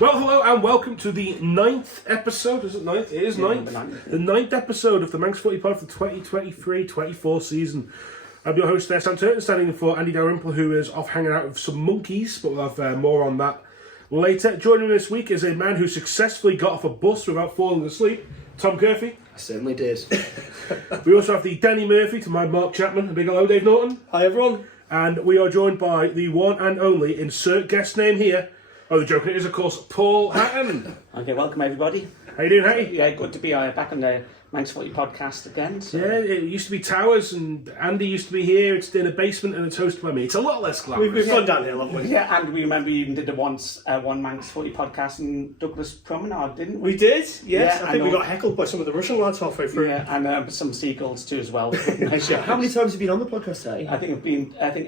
Well, hello and welcome to the 9th episode. Is it 9th? It is 9th. The 9th episode of the Manx Footy Pod for the 2023-24 season. I'm your host there, Sam Turton, standing in for Andy Dalrymple, who is off hanging out with some monkeys, but we'll have more on that later. Joining me this week is a man who successfully got off a bus without falling asleep, Tom Curfey. I certainly did. We also have the Danny Murphy to my Mark Chapman. A big hello, Dave Norton. Hi everyone. And we are joined by the one and only, insert guest name here. Oh, the joke is, of course, Paul Hatton. Okay, welcome everybody. How you doing, Hatty? Yeah, good to be back on the Manx Footy podcast again. So. Yeah, it used to be Towers, and Andy used to be here. It's in a basement, and it's hosted by me. It's a lot less glamorous. We've gone downhill, haven't we? Yeah, and we remember you even did the one Manx Footy podcast in Douglas Promenade, didn't we? We did, yes. Yeah, I think we got heckled by some of the Russian lads halfway through. Yeah, and some seagulls too as well. How many times have you been on the podcast, Hatty? I think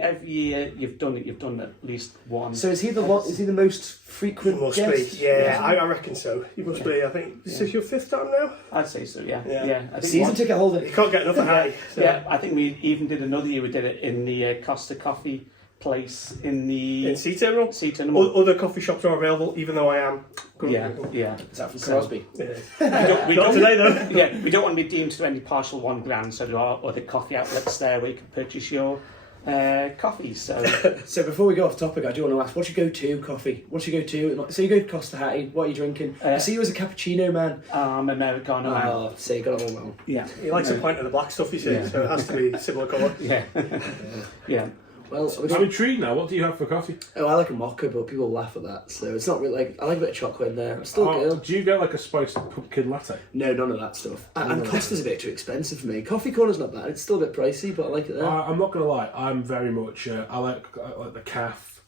every year you've done at least one. So is he the most frequent You must guest? be, yeah. I reckon so. You must be, I think, this is your 5th time now? I'd say so, yeah. Yeah. I think Season ticket holder. You can't get enough of Hattie. So. Yeah, I think we even did another year. We did it in the Costa Coffee place in the In C Terminal? C Terminal. Other coffee shops are available, even though I am. Yeah. Is that from Crosby? Yeah. We Not don't, today though. Yeah, we don't want to be deemed to any partial one brand, so there are other coffee outlets there where you can purchase your coffee. So So before we go off topic, I do want to ask, what's your go-to coffee? What's your go-to? So you go to Costa, Hatty, what are you drinking? I see you as a cappuccino man. Americano. Oh, so you got it all wrong. Yeah. He likes a pint of the black stuff, you see, so it has to be similar colour. Yeah. Yeah. Well, I'm intrigued now. What do you have for coffee? I like a mocha, but people laugh at that, so it's not really like. I like a bit of chocolate in there. I'm still a girl. Do you get like a spiced pumpkin latte? No, none of that stuff. And Costa's a bit too expensive for me. Coffee Corner's not bad. It's still a bit pricey, but I like it there. I'm not going to lie. I'm very much. I like the calf.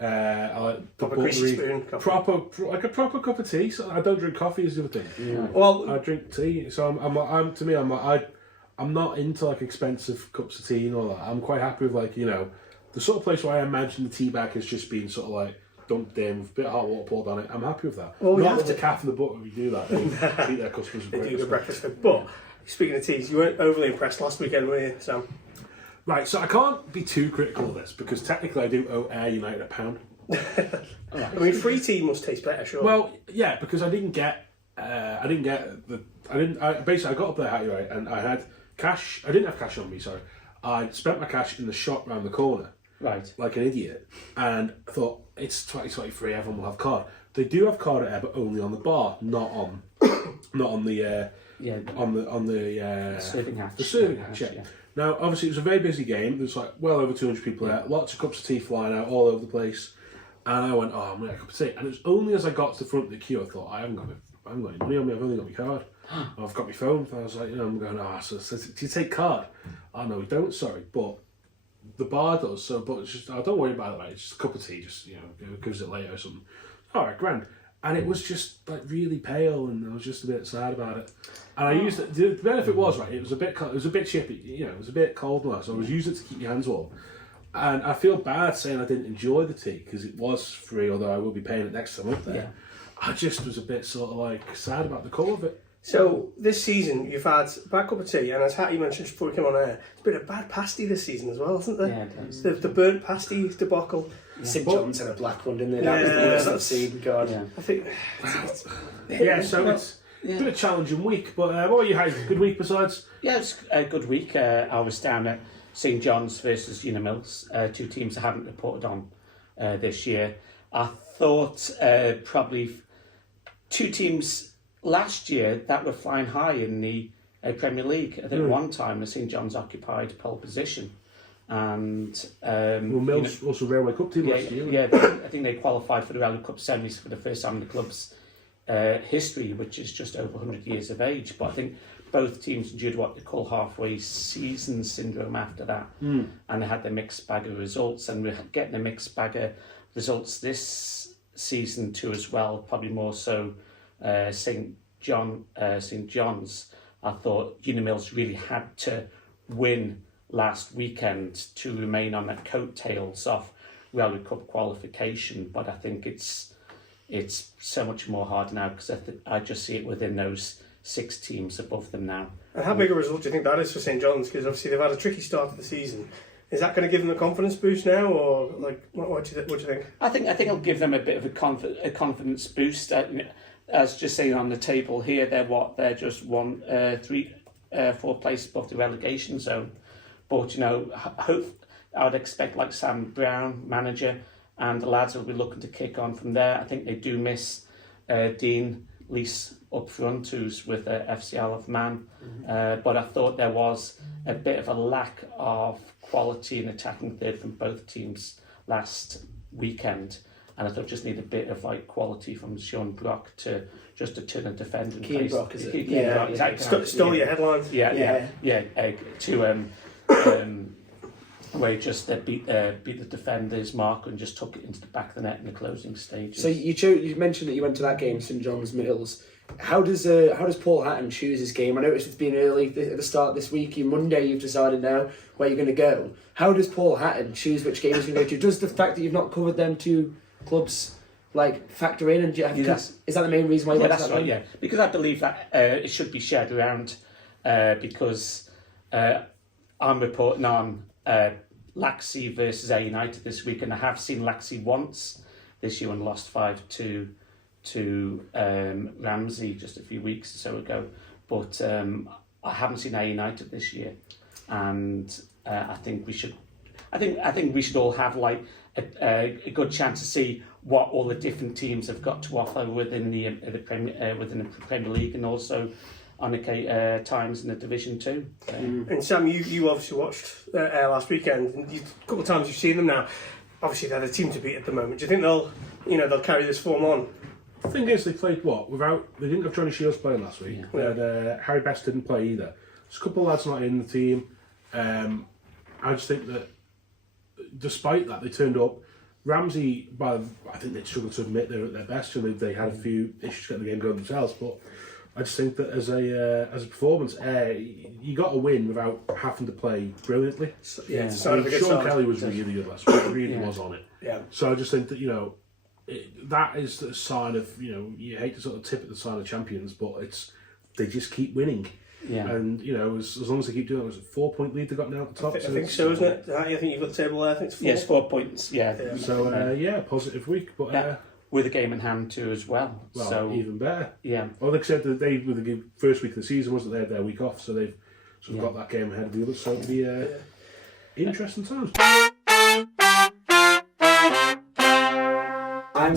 I like the Proper greasy buttery, spoon coffee. like a proper cup of tea. So I don't drink coffee is the other thing. Yeah. Well, I drink tea. So I'm not into like expensive cups of tea and all that. I'm quite happy with like the sort of place where I imagine the tea bag has just been sort of like dumped in with a bit of hot water poured on it. I'm happy with that. Well, we not have with to- the calf and the butter. We do that. They treat their customers they do with the breakfast food. But, speaking of teas, you weren't overly impressed last weekend, were you, Sam? Right, so I can't be too critical of this because technically I do owe Air United £1. I mean, free tea must taste better, sure. Well, yeah, because I basically I got up there, Hatty, right, and I had cash. I didn't have cash on me. Sorry, I spent my cash in the shop round the corner, Right. like an idiot, and I thought it's 2023. Everyone will have card. They do have card at Air, but only on the bar, not on the Serving hatch. The serving hatch, yeah. Now, obviously, it was a very busy game. There's like well over 200 people there, lots of cups of tea flying out all over the place. And I went, I'm going to get a cup of tea. And it was only as I got to the front of the queue, I thought, I haven't got any money on me, I've only got my card. I've got my phone. And I was like, I'm going, so do you take card? Oh, no, we don't, sorry. But the bar does, so, but it's just, don't worry about it, right? It's just a cup of tea, just, gives it later or something. All right, grand. And it was just like really pale, and I was just a bit sad about it. And I used it. The benefit was right. It was a bit chippy. It was a bit cold, and so I was using it to keep your hands warm. And I feel bad saying I didn't enjoy the tea because it was free, although I will be paying it next time up there. Yeah. I just was a bit sort of like sad about the colour of it. So, this season, you've had a bad cup of tea, and as Hattie mentioned before we came on air, it's been a bad pasty this season as well, hasn't there? Yeah, it has. The burnt pasty debacle. St John's had a black one, didn't they? That was the worst I've seen. God. Yeah. I think... Yeah, so it's been a challenging week. But what about you, Hattie? Good week besides? Yeah, it's a good week. I was down at St John's versus Mills, two teams I haven't reported on this year. I thought probably two teams last year that were flying high in the Premier League. I think at one time St John's occupied pole position. And Mills also Railway Cup team last year. Yeah, I think they qualified for the Railway Cup semis for the first time in the club's history, which is just over 100 years of age. But I think both teams endured what they call halfway season syndrome after that, and they had their mixed bag of results, and we're getting a mixed bag of results this season too as well. Probably more so St John's. I thought Mills really had to win last weekend to remain on the coattails of Railway Cup qualification, but I think it's so much more hard now because I just see it within those 6 teams above them now. And how big a result do you think that is for St John's? Because obviously they've had a tricky start to the season Is that going to give them a confidence boost now, or like what do you think? I think it'll give them a bit of a confidence boost. As just saying on the table here, they're just 4 places above the relegation zone. But I would expect like Sam Brown, manager, and the lads will be looking to kick on from there. I think they do miss Dean Lees up front, who's with FCL of Man. But I thought there was a bit of a lack of quality in attacking third from both teams last weekend. And I thought just need a bit of like quality from Sean Brock to turn a defender in place. Brock, is it? Yeah, Brock, exactly. Stole your headlines. Yeah. To where he just beat the defender's mark and just took it into the back of the net in the closing stages. So you mentioned that you went to that game, St John's Mills. How does Paul Hatton choose his game? I noticed it's been early at the start this week. Monday, you've decided now where you're going to go. How does Paul Hatton choose which games he's going to go to? Does the fact that you've not covered them two clubs like factor in? And is that the main reason why you went to that game? Yeah, because I believe that it should be shared around because I'm reporting on Laxey versus A United this week, and I have seen Laxey once this year and lost 5-2 to Ramsey just a few weeks or so ago, but I haven't seen A United this year, and I think we should all have like a good chance to see what all the different teams have got to offer within the Premier League and also on times in the Division 2. And Sam, you obviously watched last weekend, and a couple of times you've seen them now. Obviously, they're the team to beat at the moment. Do you think they'll carry this form on? The thing is, they played they didn't have Johnny Shields playing last week. Yeah. And Harry Best didn't play either. There's a couple of lads not in the team. I just think that despite that, they turned up. Ramsey, I think they struggled to admit they're at their best, and they had a few issues getting the game going themselves. But I just think that as a performance, you got a win without having to play brilliantly. Yeah, Sean Kelly was really good last week. Really was on it. Yeah. So I just think that that is a sign of you hate to sort of tip at the sign of champions, but they just keep winning. Yeah. And as long as they keep doing it, was it 4-point lead they got now at the top? I think so, isn't it? I think you've got the table there. I think it's 4. Yes, 4 points. Yeah. So positive week, but with a game in hand too as well. So even better. Yeah. Well, like I said, they were the first week of the season, wasn't they? Had their week off, so they've sort of got that game ahead of the others. So it'll be interesting times.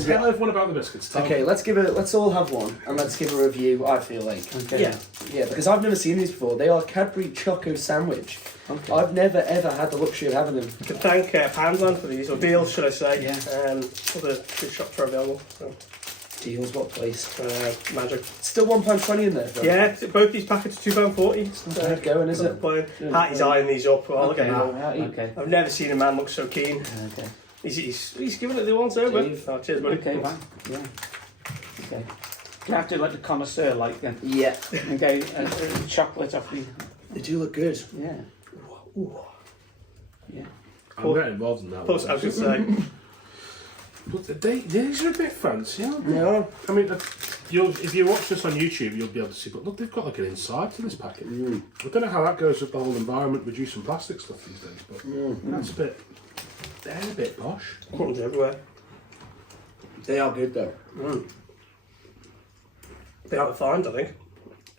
Tell everyone about the biscuits. Okay, let's all have one and let's give a review. I feel like. Okay. Yeah, because I've never seen these before. They are Cadbury Choco Sandwich. Okay. I've never ever had the luxury of having them. You can thank Poundland for these, or Deals, should I say? Yeah. For the two shops are available. So. Deals, what place? Magic. Still £1.20 in there. Though. Yeah, both these packets are £2.40. Bad going, is it? Hatty's eyeing these up. Okay. I've never seen a man look so keen. Okay. He's giving it the one, sir. Oh, cheers, buddy. Okay, fine. Yeah. Okay. You have to like the connoisseur, like yeah. Okay, chocolate off the. They do look good. Yeah. Ooh. Yeah. I'm not involved in that. Plus, I was going to say. But these are a bit fancy, aren't they? Yeah. I mean, if you watch this on YouTube, you'll be able to see. But look, they've got like an inside to this packet. I don't know how that goes with the whole environment, reducing plastic stuff these days. But that's a bit. They're a bit posh. Crumbs everywhere. They are good though. They are defined, I think.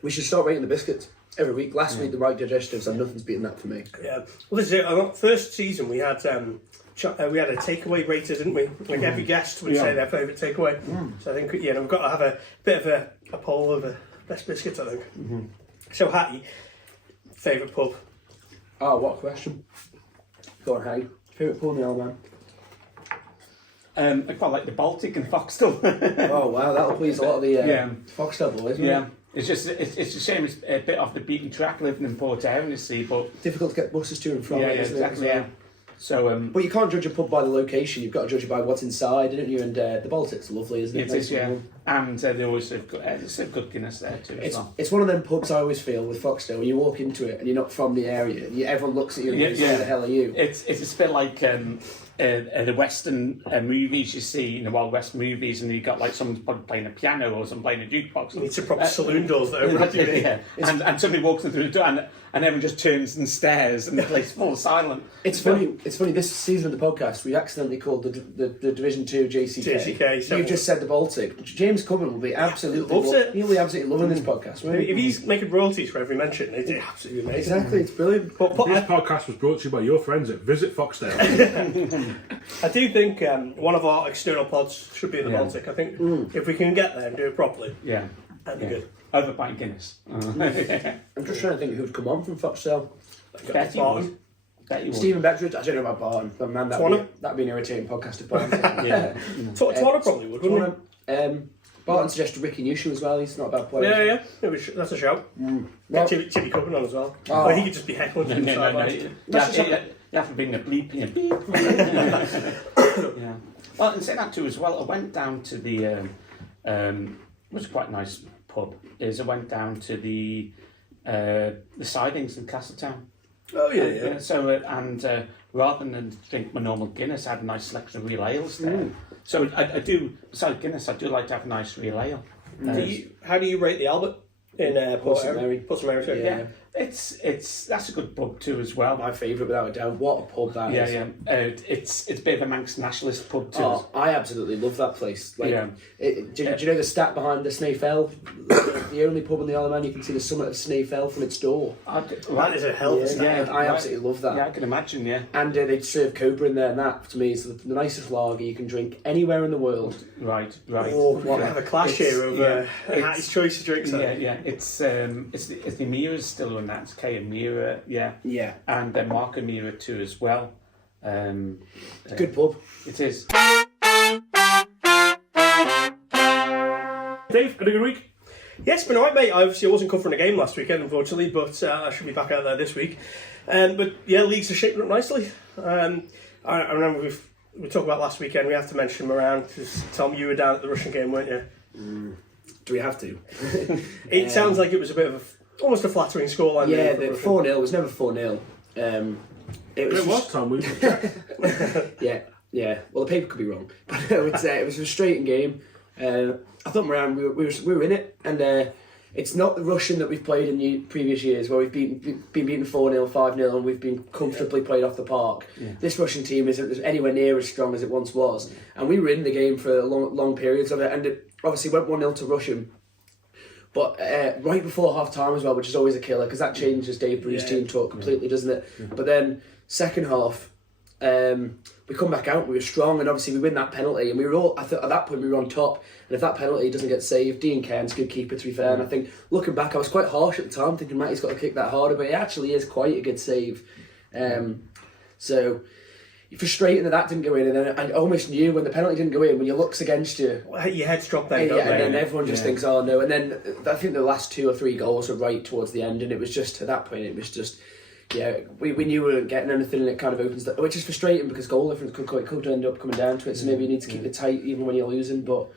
We should start rating the biscuits every week. Last week the right digestives and nothing's beaten that for me. Yeah. Well, this is it. First season we had a takeaway rater, didn't we? Like every guest would say their favourite takeaway. So I think we've got to have a bit of a poll of the best biscuits, I think. So Hatty, favourite pub? Oh, what a question. Go on, Hatty. Favourite pub in the old man? I quite like the Baltic and Foxtel. Oh wow, that'll please a lot of the Foxtel boys, isn't it? It's a shame it's a bit off the beaten track living in Port Erin, you see, but difficult to get buses to and from. Exactly. Yeah. So, but you can't judge a pub by the location. You've got to judge it by what's inside, don't you? And the Baltic's lovely, isn't it? It is, yeah. And they always serve good Guinness there too. It's one of them pubs I always feel with Foxtel. When you walk into it and you're not from the area, and everyone looks at you and goes, "Who the hell are you?" It's a bit like the Western movies you see, Wild West movies, and you got like someone's probably playing a piano or someone playing a jukebox. You need to proper saloon doors that open up. Yeah. And somebody walks in through the door, and everyone just turns and stares, and the place falls silent. It's funny. This season of the podcast, we accidentally called the Division 2 JCK. So You just said the Baltic. James Cubban will be absolutely loves it. He'll be absolutely loving this podcast. Won't he? If he's making royalties for every mention, it's absolutely amazing. Exactly, it's brilliant. But This podcast was brought to you by your friends at Visit Foxdale. I do think one of our external pods should be in the Baltic. I think if we can get there and do it properly, that'd be good. Over buying Guinness. I'm just trying to think who'd come on from Foxtel. Bet you would. Bet you would. Stephen Bettridge. I don't know about Barton, but man, that'd be an irritating podcast if Barton. Yeah. Twana probably would, wouldn't he? Barton suggested Ricky Newsham as well. He's not a bad player. Yeah. That's a shout. Well- Timmy Cubban on as well. Oh. But he could just be heckling from the No. sidelines. You have to bring a bleep in. Beep. Yeah. Well, and say that too as well. I went down to the it was quite a nice pub. I went down to the sidings in Castletown. Oh yeah. So rather than drink my normal Guinness, I had a nice selection of real ales there. So I do, besides Guinness, I do like to have a nice real ale. How do you rate the Albert in Port St Mary? Port St Mary. Sorry. Yeah, that's a good pub too as well. My favourite, without a doubt. What a pub that is. It's a bit of a Manx nationalist pub too. Oh, I absolutely love that place. Like, Yeah. Do you know the stat behind the Snaefell? The only pub in the Isle of Man you can see the summit of Snaefell from its door. That is a hell of a snack. I absolutely love that. Yeah, I can imagine. Yeah. And they'd serve Cobra in there, and that to me is the nicest lager you can drink anywhere in the world. Right. Oh, we're gonna have a clash here over Hatty's choice of drinks. Yeah. It's the Mira's still on that. It's Kay and Mira, Yeah. and Mark and Mira too as well. Good pub. It is. Dave, had a good week? Yes, been alright, mate. I wasn't covering a game last weekend, unfortunately, but I should be back out there this week. But yeah, leagues are shaping up nicely. I remember we talked about last weekend. We have to mention him around because Tom, you were down at the Russian game, weren't you? Do we have to? It sounds like it was a bit of almost a flattering scoreline. Yeah, the 4-0 was never 4-0. It was, Tom. We Yeah. Well, the paper could be wrong, but I would say it was a frustrating game. I thought Moran, we were in it, and it's not the Russian that we've played in the previous years where we've been beaten 4-0, 5-0, and we've been comfortably played off the park. Yeah. This Russian team isn't anywhere near as strong as it once was, and we were in the game for long periods of it, and it obviously went 1-0 to Russian. But right before half time as well, which is always a killer because that changes Dave Brew's team talk completely, doesn't it? Yeah. But then second half, we come back out, we were strong, and obviously we win that penalty, and we were all, at that point we were on top, and if that penalty doesn't get saved, Dean Cairns, good keeper to be fair, and I think looking back I was quite harsh at the time, thinking Matty's got to kick that harder, but it actually is quite a good save. So frustrating that didn't go in, and then I almost knew when the penalty didn't go in, when your luck's against you, your head's dropped then, and then everyone just thinks, oh no, and then I think the last 2 or 3 goals were right towards the end, and it was just, at that point it was just, we knew we weren't getting anything, and it kind of opens that, which is frustrating because goal difference could end up coming down to it, so maybe you need to keep it tight even when you're losing, but...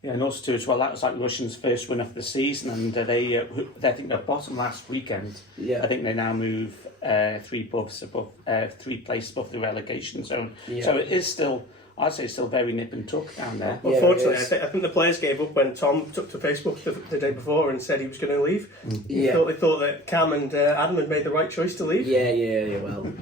Yeah, and also too as well, that was like Russians' first win of the season, and they I think they're bottom last weekend. Yeah. I think they now move 3 places above the relegation zone. Yeah. So it is still, I'd say, still very nip and tuck down there. Well, unfortunately, I think the players gave up when Tom took to Facebook the day before and said he was going to leave. They thought that Cam and Adam had made the right choice to leave. Yeah.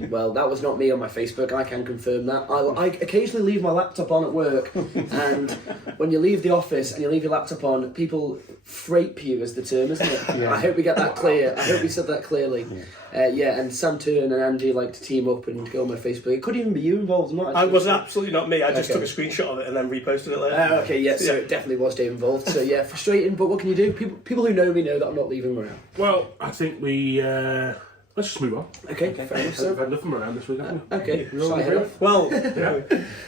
Well, that was not me on my Facebook. I can confirm that. I occasionally leave my laptop on at work, and when you leave the office and you leave your laptop on, people frape you, is the term, isn't it? Yeah. I hope we get that clear. I hope we said that clearly. And Sam Turn and Andy like to team up and go on my Facebook. It could even be you involved. It was absolutely not me. I just took a screenshot of it and then reposted it later. So it definitely was Dave involved. So yeah, frustrating, but what can you do? People who know me know that I'm not leaving around. Well, I think we... let's just move on. Okay. Fair enough. We've had nothing around this week, haven't we? Okay. We're all agree? Well,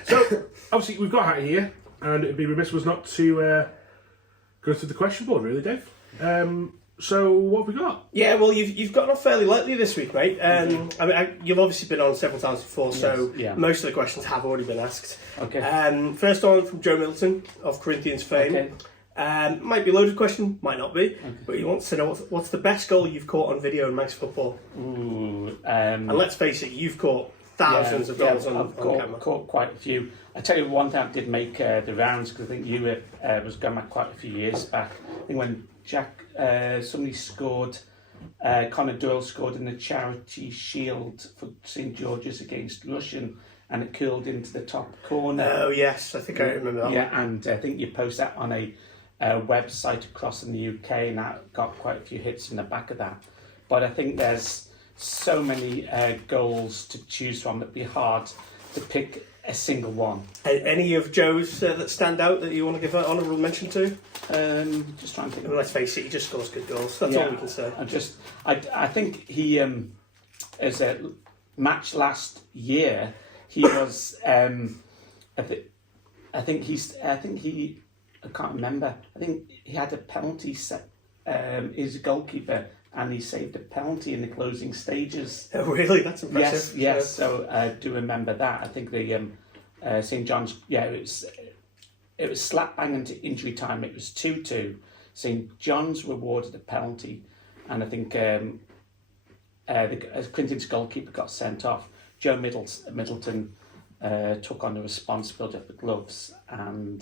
So, obviously, we've got Hatty here, and it'd be remiss of us not to go to the question board, really, Dave. So, what have we got? Yeah, well, you've gotten off fairly lightly this week, mate. You've obviously been on several times before, so most of the questions have already been asked. Okay. First one from Joe Middleton of Corinthians fame. Okay. Might be a loaded question, might not be, but he wants to know what's the best goal you've caught on video in Manx football. Ooh, and let's face it, you've caught thousands of goals I've on camera. caught quite a few. I tell you one thing that did make the rounds, because I think you was going back quite a few years back. I think when somebody scored, Connor Doyle scored in the Charity Shield for St George's against Russian, and it curled into the top corner. Oh yes, I think I remember that. Yeah, and I think you post that on a website across in the UK, and that got quite a few hits in the back of that. But I think there's so many goals to choose from, it'd be hard to pick a single one. Any of Joe's that stand out that you want to give an honourable mention to? Just trying to think. I mean, let's face it, he just scores good goals. That's all we can say. I think he, as a match last year, he was. I can't remember. I think he had a penalty set. He's a goalkeeper, and he saved a penalty in the closing stages. Oh, really? That's impressive. Yes. So I do remember that. I think the St John's. Yeah, it was slap bang into injury time. It was 2-2. St John's rewarded a penalty, and I think Clinton's goalkeeper got sent off. Joe Middleton took on the responsibility of the gloves, and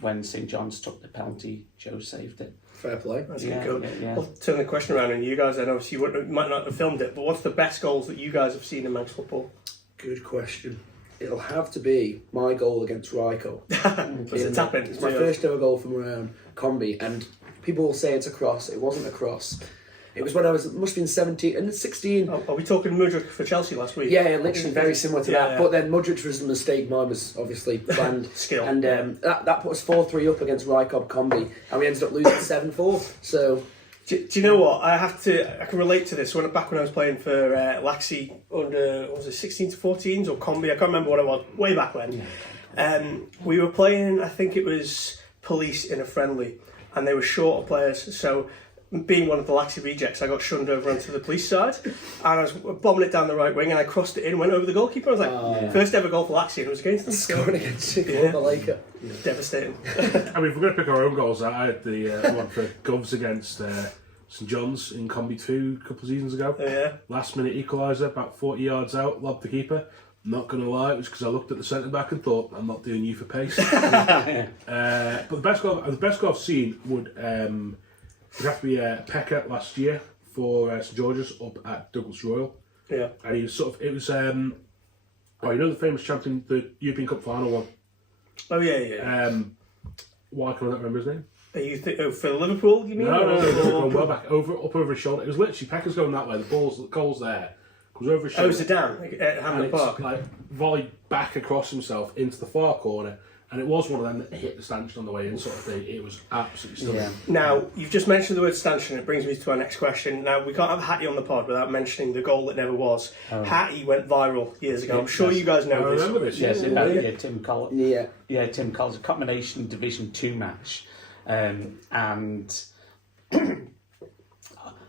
when St John's took the penalty, Joe saved it. Fair play. That's a good goal. Yeah. I'll turn the question around, and you guys, then obviously you might not have filmed it, but what's the best goals that you guys have seen in men's football? Good question. It'll have to be my goal against Ryco. Was it tapping? It's my first ever goal from around Combi, and people will say it's a cross. It wasn't a cross. It was when I was, must have been 17 and 16. Oh, are we talking Mudrick for Chelsea last week? Yeah, literally very similar to that. Yeah. But then Mudrick was a mistake. Mine was obviously planned. Skill. And that put us 4-3 up against Rycob Combi, and we ended up losing 7-4. So. Do you know what? I can relate to this. Back when I was playing for Laxey under, what was it, 16 to 14s or Combi? I can't remember what it was, way back when. We were playing, I think it was Police in a friendly, and they were shorter players. So, being one of the Laxey rejects, I got shunned over onto the Police side, and I was bombing it down the right wing, and I crossed it in, went over the goalkeeper. I was like, first ever goal for Laxey, and it was against them. Scoring against you, I like it. Devastating. I mean, if we're going to pick our own goals, I had the one for Govs against St John's in Combi 2 a couple of seasons ago. Yeah. Last minute equaliser, about 40 yards out, lobbed the keeper. Not going to lie, it was because I looked at the centre back and thought, I'm not doing you for pace. But the best goal I've seen would have to be Pekka last year for St George's up at Douglas Royal. Yeah. And he was the famous champion, the European Cup final one. Oh yeah. Why can I not remember his name? Are you for Liverpool? You mean? No, well back up over his shoulder. It was literally Pekka's going that way. The goal's there. Goes over his shoulder. Oh, Zidane at Hampden Park. Like volleyed back across himself into the far corner, and it was one of them that hit the stanchion on the way in, sort of thing. It was absolutely stunning. Yeah. Now, you've just mentioned the word stanchion. It brings me to our next question. Now, we can't have Hatty on the pod without mentioning the goal that never was. Hatty went viral years ago. I'm sure you guys know I this. remember this. Yes, Tim Collins. Yeah. Tim Collins, a combination Division 2 match. And I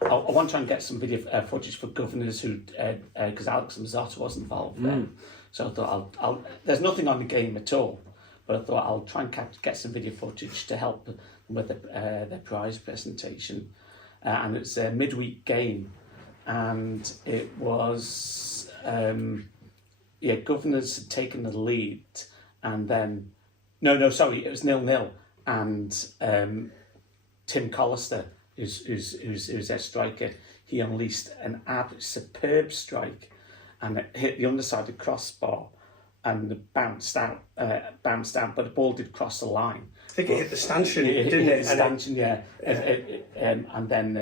want to try and get some video footage for governors who, because Alex Mazzotta was involved then. So I thought I'll there's nothing on the game at all, but I thought I'll try and get some video footage to help them with their prize presentation. And it's a midweek game, and it was governors had taken the lead, and then it was 0-0, and Tim Collister, who's their striker, he unleashed an superb strike, and it hit the underside of the crossbar, and it bounced out, but the ball did cross the line. I think it hit the stanchion, It didn't hit it? the stanchion, yeah. And then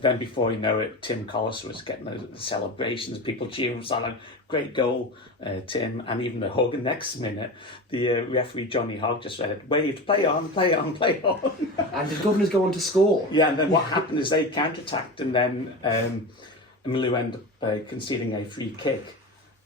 then before you know it, Tim Collister was getting the celebrations, people cheering for like, great goal, Tim, and even the hug. And next minute, the referee Johnny Hogg just waved, play on. And did Governors go on to score? Yeah, and then what happened is they counter-attacked, and then Emilu ended up conceding a free kick.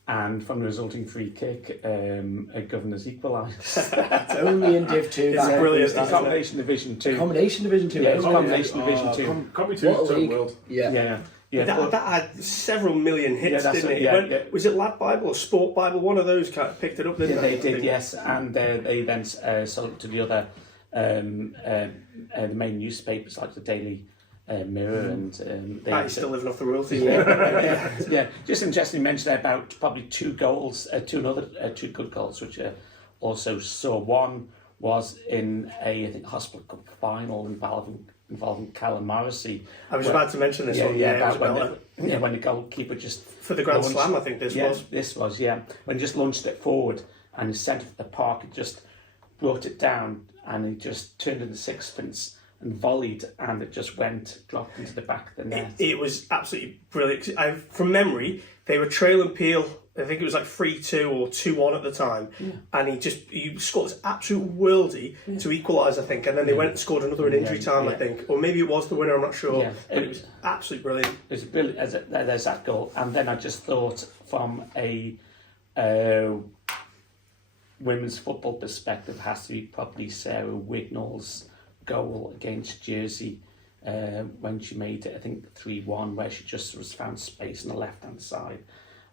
And from the resulting free kick, Governors equalised. It's only in Div 2. It's brilliant. It's Combination Division 2. Combination Division 2. Yeah, it's Combination Division 2. Combi 2 is the world. Yeah. That had several million hits, didn't it? Was it Lad Bible or Sport Bible? One of those kind of picked it up, didn't they? They did, yes. And they then sold it to the other, the main newspapers like the Daily mirror, and they Hatty's still living off the royalties. yeah. Just interesting to mention there about probably two goals, two good goals, which I also saw. One was in I think Hospital Cup final involving Callum Morrissey. I was about to mention this one. When the goalkeeper just for the Grand Slam, I think this was when he just launched it forward and he sent it to the park, it just brought it down and he just turned in the sixpence and volleyed, and it just dropped into the back of the net. It was absolutely brilliant. From memory, they were trailing Peel. I think it was like 3-2 or 2-1 at the time, and he scored this absolute worldie to equalise, I think, and then they went and scored another in injury time, I think, or maybe it was the winner. I'm not sure, but it was absolutely brilliant. It was brilliant. There's that goal, and then I just thought from a women's football perspective, has to be probably Sarah Wignall's goal against Jersey when she made it, I think 3-1, where she just found space on the left hand side,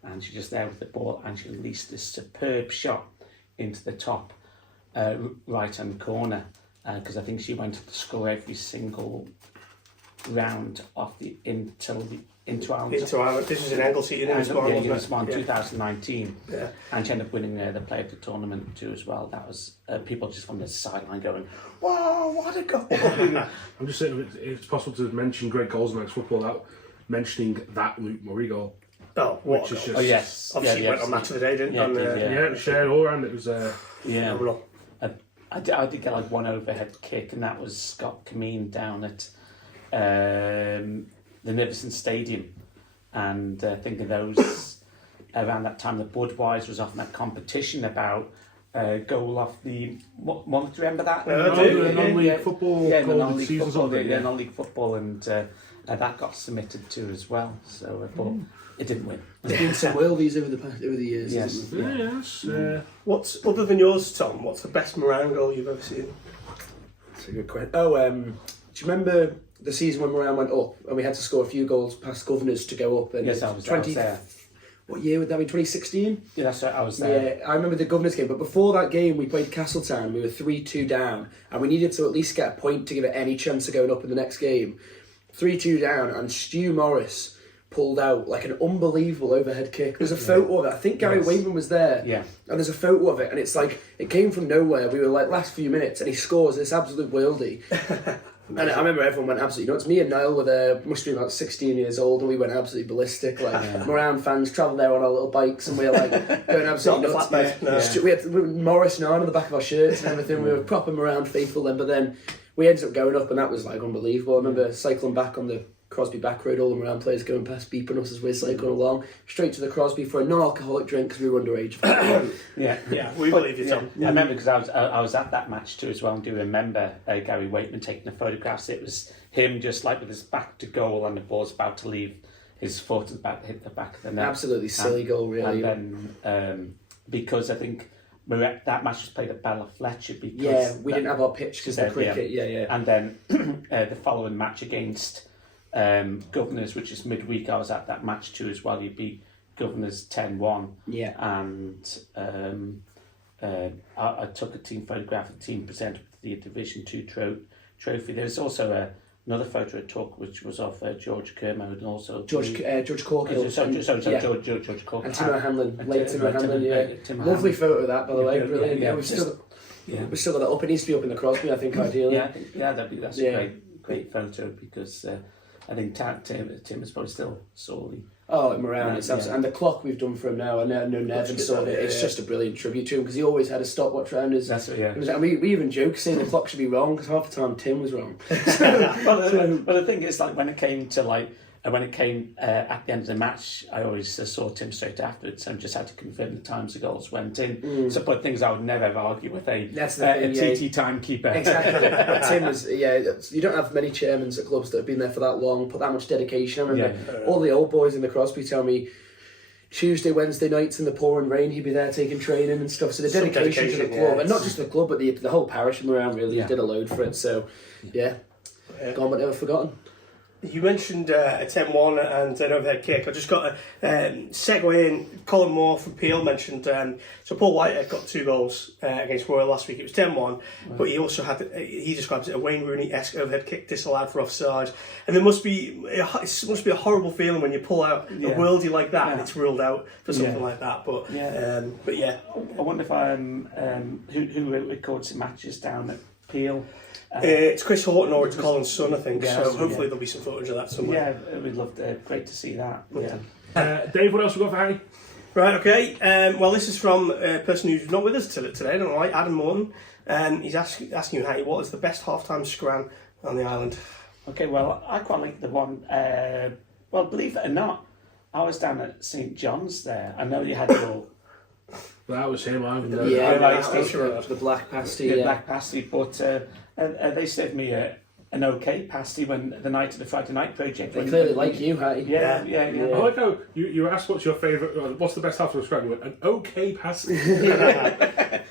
and she just there with the ball, and she released this superb shot into the top right hand corner, because I think she went to score every single round of the into Ireland. This was in Anglesey in Swan, wasn't it? 2019. Yeah. And she ended up winning the player of the tournament too as well. That was people just from the sideline going, "Whoa, what a goal!" I'm just saying, it's possible to mention great goals in Irish football without mentioning that Luke Murray goal. Oh, which is just yes, obviously he went on Match of the Day, didn't he? It was shared all around. It was phenomenal. I did get like one overhead kick, and that was Scott Cameen down at the Niverson Stadium, and I think of those around that time. The Budweiser was offering that competition about goal off the what do you remember that? The non-league football. Yeah, the non-league football. Non-league football, and that got submitted to as well. So, but it didn't win. There's been some worldies over the years. Yes. Yes. What's other than yours, Tom? What's the best Moran goal you've ever seen? That's a good question. Do you remember the season when Moran went up and we had to score a few goals past Governors to go up? And yes, I was there. What year would that be? 2016? Yeah, that's right, I was there. Yeah, I remember the Governors game, but before that game we played Castletown. We were 3-2 down and we needed to at least get a point to give it any chance of going up in the next game. 3-2 down, and Stu Morris pulled out like an unbelievable overhead kick. There's a photo of it. I think Gary Waitman was there. Yeah. And there's a photo of it, and it's like, it came from nowhere. We were like last few minutes, and he scores this absolute worldie. And I remember everyone went absolutely nuts. Me and Niall were there, must be about 16 years old, and we went absolutely ballistic. Like, Moran fans travelled there on our little bikes, and we were like going absolutely nuts. We had Morris and on the back of our shirts and everything. We were proper Moran faithful then, but then we ended up going up, and that was like unbelievable. I remember cycling back on the Crosby back road, all the Moran players going past beeping us as we're cycling along, straight to the Crosby for a non-alcoholic drink because we were underage. We believe you, Tom. I remember because I was at that match too as well, and do remember Gary Waitman taking the photographs. It was him just like with his back to goal, and the ball's about to leave his foot and hit the back of the net. Absolutely silly goal, really. And then because I think that match was played at Bella Fletcher because we didn't have our pitch because the cricket. And then the following match against Governors, which is midweek, I was at that match too as well. You beat Governors 10-1. Yeah. And I took a team photograph. The team presented with the Division 2 trophy. There's also another photo I took, which was of George Kermode and also George Corkill. George Corkill. And Timo Hanlon, late Timo Hanlon, lovely photo of that, by the way, brilliant. We've still got that up. It needs to be up in the Crosby, I think, ideally. That's a great photo because I think Tim is probably still sorely. Oh, Moran, it's absolutely, and the clock we've done for him now, I know Nevin saw it. It's just a brilliant tribute to him because he always had a stopwatch around his. That's it, And we even joke saying the clock should be wrong because half the time Tim was wrong. But the thing is, like when it came at the end of the match, I always saw Tim straight afterwards and just had to confirm the times the goals went in. So, but things I would never ever argue with a TT timekeeper. Exactly. But Tim was, you don't have many chairmen at clubs that have been there for that long, put that much dedication. I remember all the old boys in the Crosby tell me Tuesday, Wednesday nights in the pouring rain, he'd be there taking training and stuff. So the dedication to the club, and not just the club, but the whole parish around really did a load for it. So, gone but never forgotten. You mentioned a 10-1 and an overhead kick. I just got a segue in. Colin Moore from Peel mentioned, so Paul Whitehead got 2 goals against Royal last week. It was 10-1, but he also had, he describes it, a Wayne Rooney-esque overhead kick disallowed for offside. And it must be a horrible feeling when you pull out a worldie like that and it's ruled out for something like that. But yeah. I wonder if who records the matches down at Peel. It's Chris Horton or it's Colin's son, I think. So hopefully there'll be some footage of that somewhere. Yeah, we'd love to. Great to see that. Yeah. Dave, what else we got for Hattie? Right, okay. Well, this is from a person who's not with us today, I don't know why, Adam Morton. He's asking you, Hattie, what is the best half-time scran on the island? Okay, well, I quite like the one. Well, believe it or not, I was down at St John's there. I know you had your... That was him. The black pasty. The black pasty, but they served me an okay pasty when the night of the Friday Night Project. They clearly like you, Hattie. Yeah. I like how you asked what's your favourite, what's the best half of scran? You went, an okay pasty.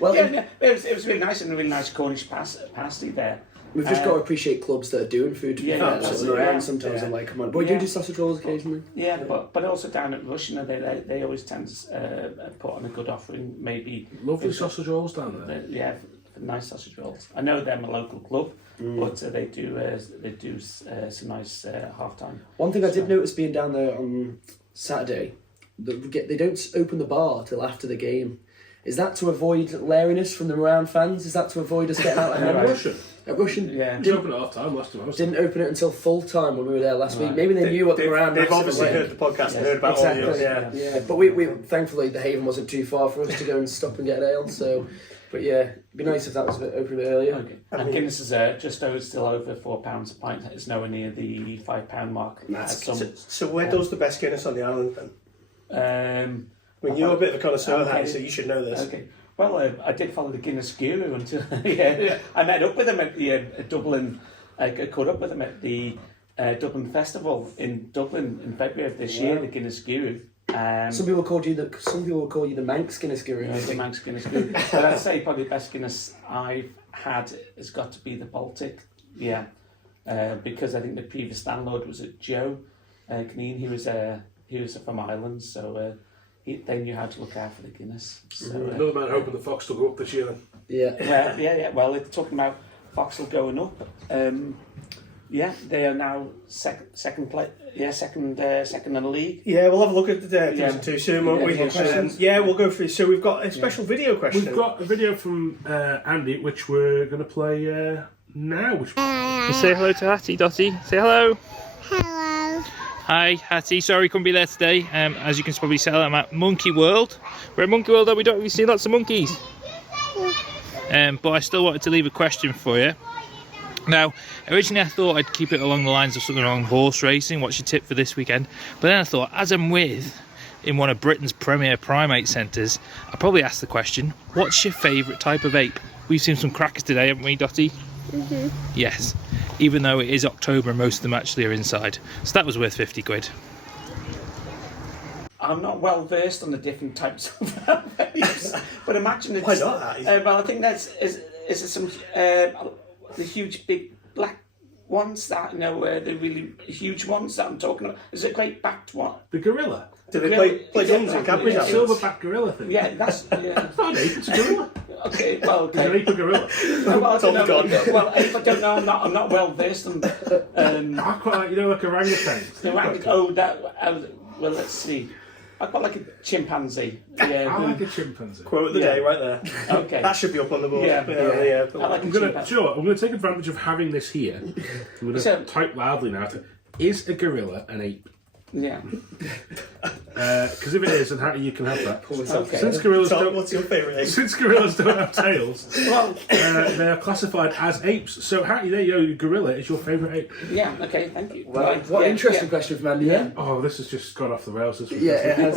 Well, it was really nice and a really nice Cornish pasty there. We've just got to appreciate clubs that are doing food. Sometimes I'm like, come on. But we do sausage rolls occasionally. Yeah, but also down at Rush, they always tend to put on a good offering. Maybe lovely sausage rolls down there. Nice sausage rolls. I know they're a local club, but they do some nice half-time. One thing I did notice being down there on Saturday, they don't open the bar till after the game. Is that to avoid lariness from the Moran fans? Is that to avoid us getting out of hand? Russian? Yeah. Didn't open it at half-time last time. Didn't open it until full-time when we were there last week. Maybe they knew what the Moran... They've obviously heard the podcast and heard about all of it. Yeah. But we thankfully the Haven wasn't too far for us to go and stop and get an ale, so... But yeah, it'd be nice if that was open a bit earlier. Okay. And Guinness is still over £4 a pint. It's nowhere near the £5 mark. So where does the best Guinness on the island then? You're a bit of a connoisseur, Hattie, so you should know this. Okay. Well, I did follow the Guinness guru until I met up with him at the Dublin. I caught up with him at the Dublin Festival in Dublin in February of this year. The Guinness guru. Some people call you the Manx Guinness guru. The Manx Guinness guru. But I'd say probably the best Guinness I've had has got to be the Baltic. Yeah, because I think the previous landlord was Joe Kneen. He was from Ireland, so. They knew how to look out for the Guinness. So, another man hoping the Fox will go up this year then. Yeah. Well, they're talking about Foxhall going up. They are now second in the league. Yeah, we'll have a look at the Division 2 soon, won't we? We'll go through. So we've got a special video question. We've got a video from Andy, which we're going to play now. You say hello to Hattie, Dottie. Say hello. Hello. Hi, Hattie. Sorry, couldn't be there today. As you can probably tell, I'm at Monkey World. We're at Monkey World, we don't really see lots of monkeys. But I still wanted to leave a question for you. Now, originally I thought I'd keep it along the lines of something along horse racing. What's your tip for this weekend? But then I thought, as I'm in one of Britain's premier primate centres, I'll probably ask the question, what's your favourite type of ape? We've seen some crackers today, haven't we, Dottie? Mm-hmm. Yes, even though it is October and most of them actually are inside. So that was worth 50 quid. I'm not well versed on the different types of apes, but imagine it's... Why not? Well, I think is there some the huge big black ones that the really huge ones that I'm talking about. Is it a great backed one? The gorilla. Do they play drums in Cadbury's? The silverback gorilla thing. Yeah, that's It's not an ape, it's a gorilla. Okay, well, okay. It's an ape or gorilla. Well, if I don't know, I'm not well versed on. I quite like, like orangutan. Well, let's see. I've got like a chimpanzee. Yeah, I like a chimpanzee. Quote of the day right there. Okay. That should be up on the board. Yeah. I like I'm going to take advantage of having this here. I'm going to type loudly now. Is a gorilla an ape? Yeah. Because if it is, then Hattie, you can have that. Okay. Since gorillas what's your favourite ape? Since gorillas don't have tails, they are classified as apes. So Hattie, there you go. Gorilla is your favourite ape. Yeah. Okay. Thank you. Well, what interesting question from Andy. Yeah. Oh, this has just gone off the rails this week. Yeah.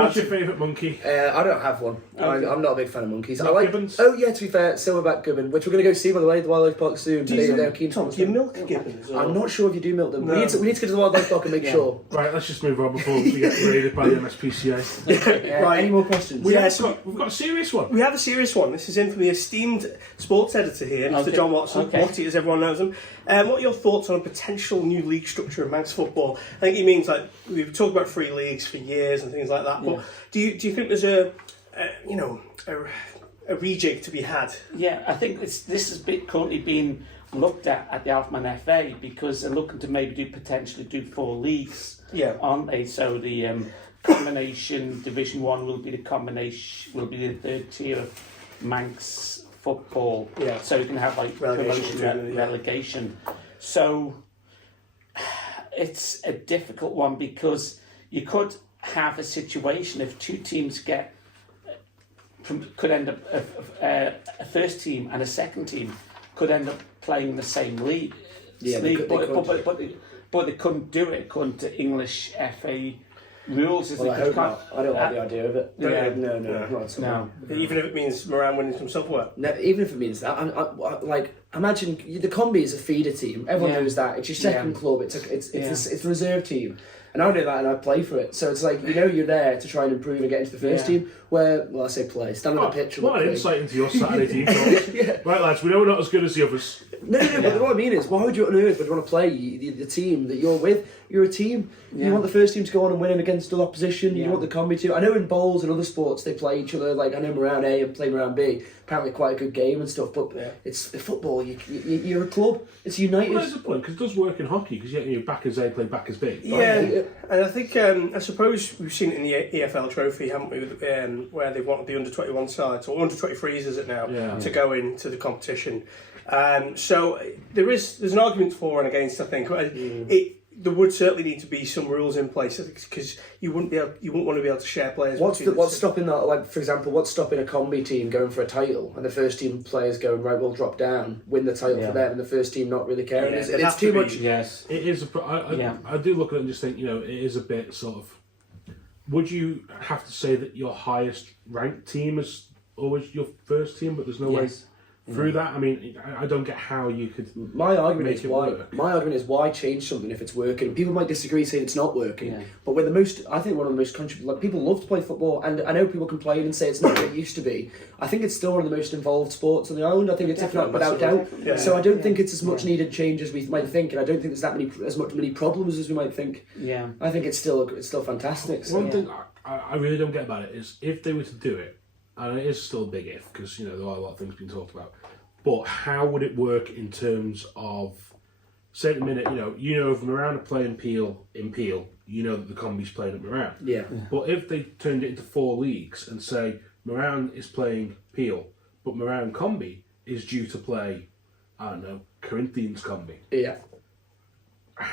What's your favourite monkey? I don't have one. Okay. I'm not a big fan of monkeys. I like gibbons. Oh yeah, to be fair, silverback gibbon, which we're going to go see by the way, the wildlife park soon. They're keen to. Do you milk gibbons? I'm not sure if you do milk them. No. We need to go to the wildlife park and make sure. Right, let's just move on before we get upgraded by the MSPCA. Right. Any more questions? We've got a serious one. We have a serious one. This is in from the esteemed sports editor here, Mr. Okay. John Watson. Okay. Watty, as everyone knows him. What are your thoughts on a potential new league structure in Manx football? I think he means, like, we've talked about free leagues for years and things like that. But do you think there's a rejig to be had? Yeah, I think this has currently been looked at the Alfman FA, because they're looking to maybe potentially do 4 leagues, aren't they? So the combination Division 1 will be the third tier of Manx football. Yeah. So you can have like promotion, relegation. So it's a difficult one, because you could have a situation if 2 teams could end up a first team and a second team could end up playing the same league. But they couldn't do it according to English FA rules. Well, I hope not. I don't like the idea of it. Yeah. No, not at all. No. Even if it means Moran winning some silverware? No, even if it means that, like, imagine the Combi is a feeder team. Everyone knows that. It's your second club. It's a reserve team. And I do that, and I play for it. So it's like, you're there to try and improve and get into the first team. Where, well, I say play, stand on the pitch. What an insight into your Saturday team talk. Right, lads, we know we're not as good as the others. No, but what I mean is, why would you on earth would want to play the team that you're with? You're a team. You want the first team to go on and win against the opposition. You want the Combi to. I know in bowls and other sports they play each other. Like, I know Moran A and play Moran B. Apparently quite a good game and stuff. But it's football. You're a club. It's united. Well, there's a point, because it does work in hockey, because you backers A play backers B. Yeah, and I think, I suppose we've seen it in the EFL trophy, haven't we, where they've wanted the under-21 sides, or under-23s is it now, to go into the competition. So there's an argument for and against, I think. There would certainly need to be some rules in place, because you wouldn't want to be able to share players. What's stopping that? Like, for example, what's stopping a Combi team going for a title and the first team players going, right, we'll drop down, win the title for them, and the first team not really caring? It's too much. Yes, it is. I do look at it and just think, it is a bit sort of. Would you have to say that your highest ranked team is always your first team, but there's no way through that? I mean, I don't get how you could. My argument make is it why. work. My argument is why change something if it's working. People might disagree, saying it's not working. But when I think one of the most people love to play football, and I know people complain and say it's not what it used to be. I think it's still one of the most involved sports on the island. I think it's, if not without doubt. So I don't think it's as much needed change as we might think, and I don't think there's many problems as we might think. Yeah, I think it's still fantastic. So. One thing I really don't get about it is if they were to do it, and it is still a big if, because there are a lot of things being talked about. But how would it work in terms of, say at the minute, if Moran are playing Peel in Peel, that the Combi's playing at Moran. Yeah. But if they turned it into 4 leagues and say Moran is playing Peel, but Moran Combi is due to play, I don't know, Corinthians Combi. Yeah.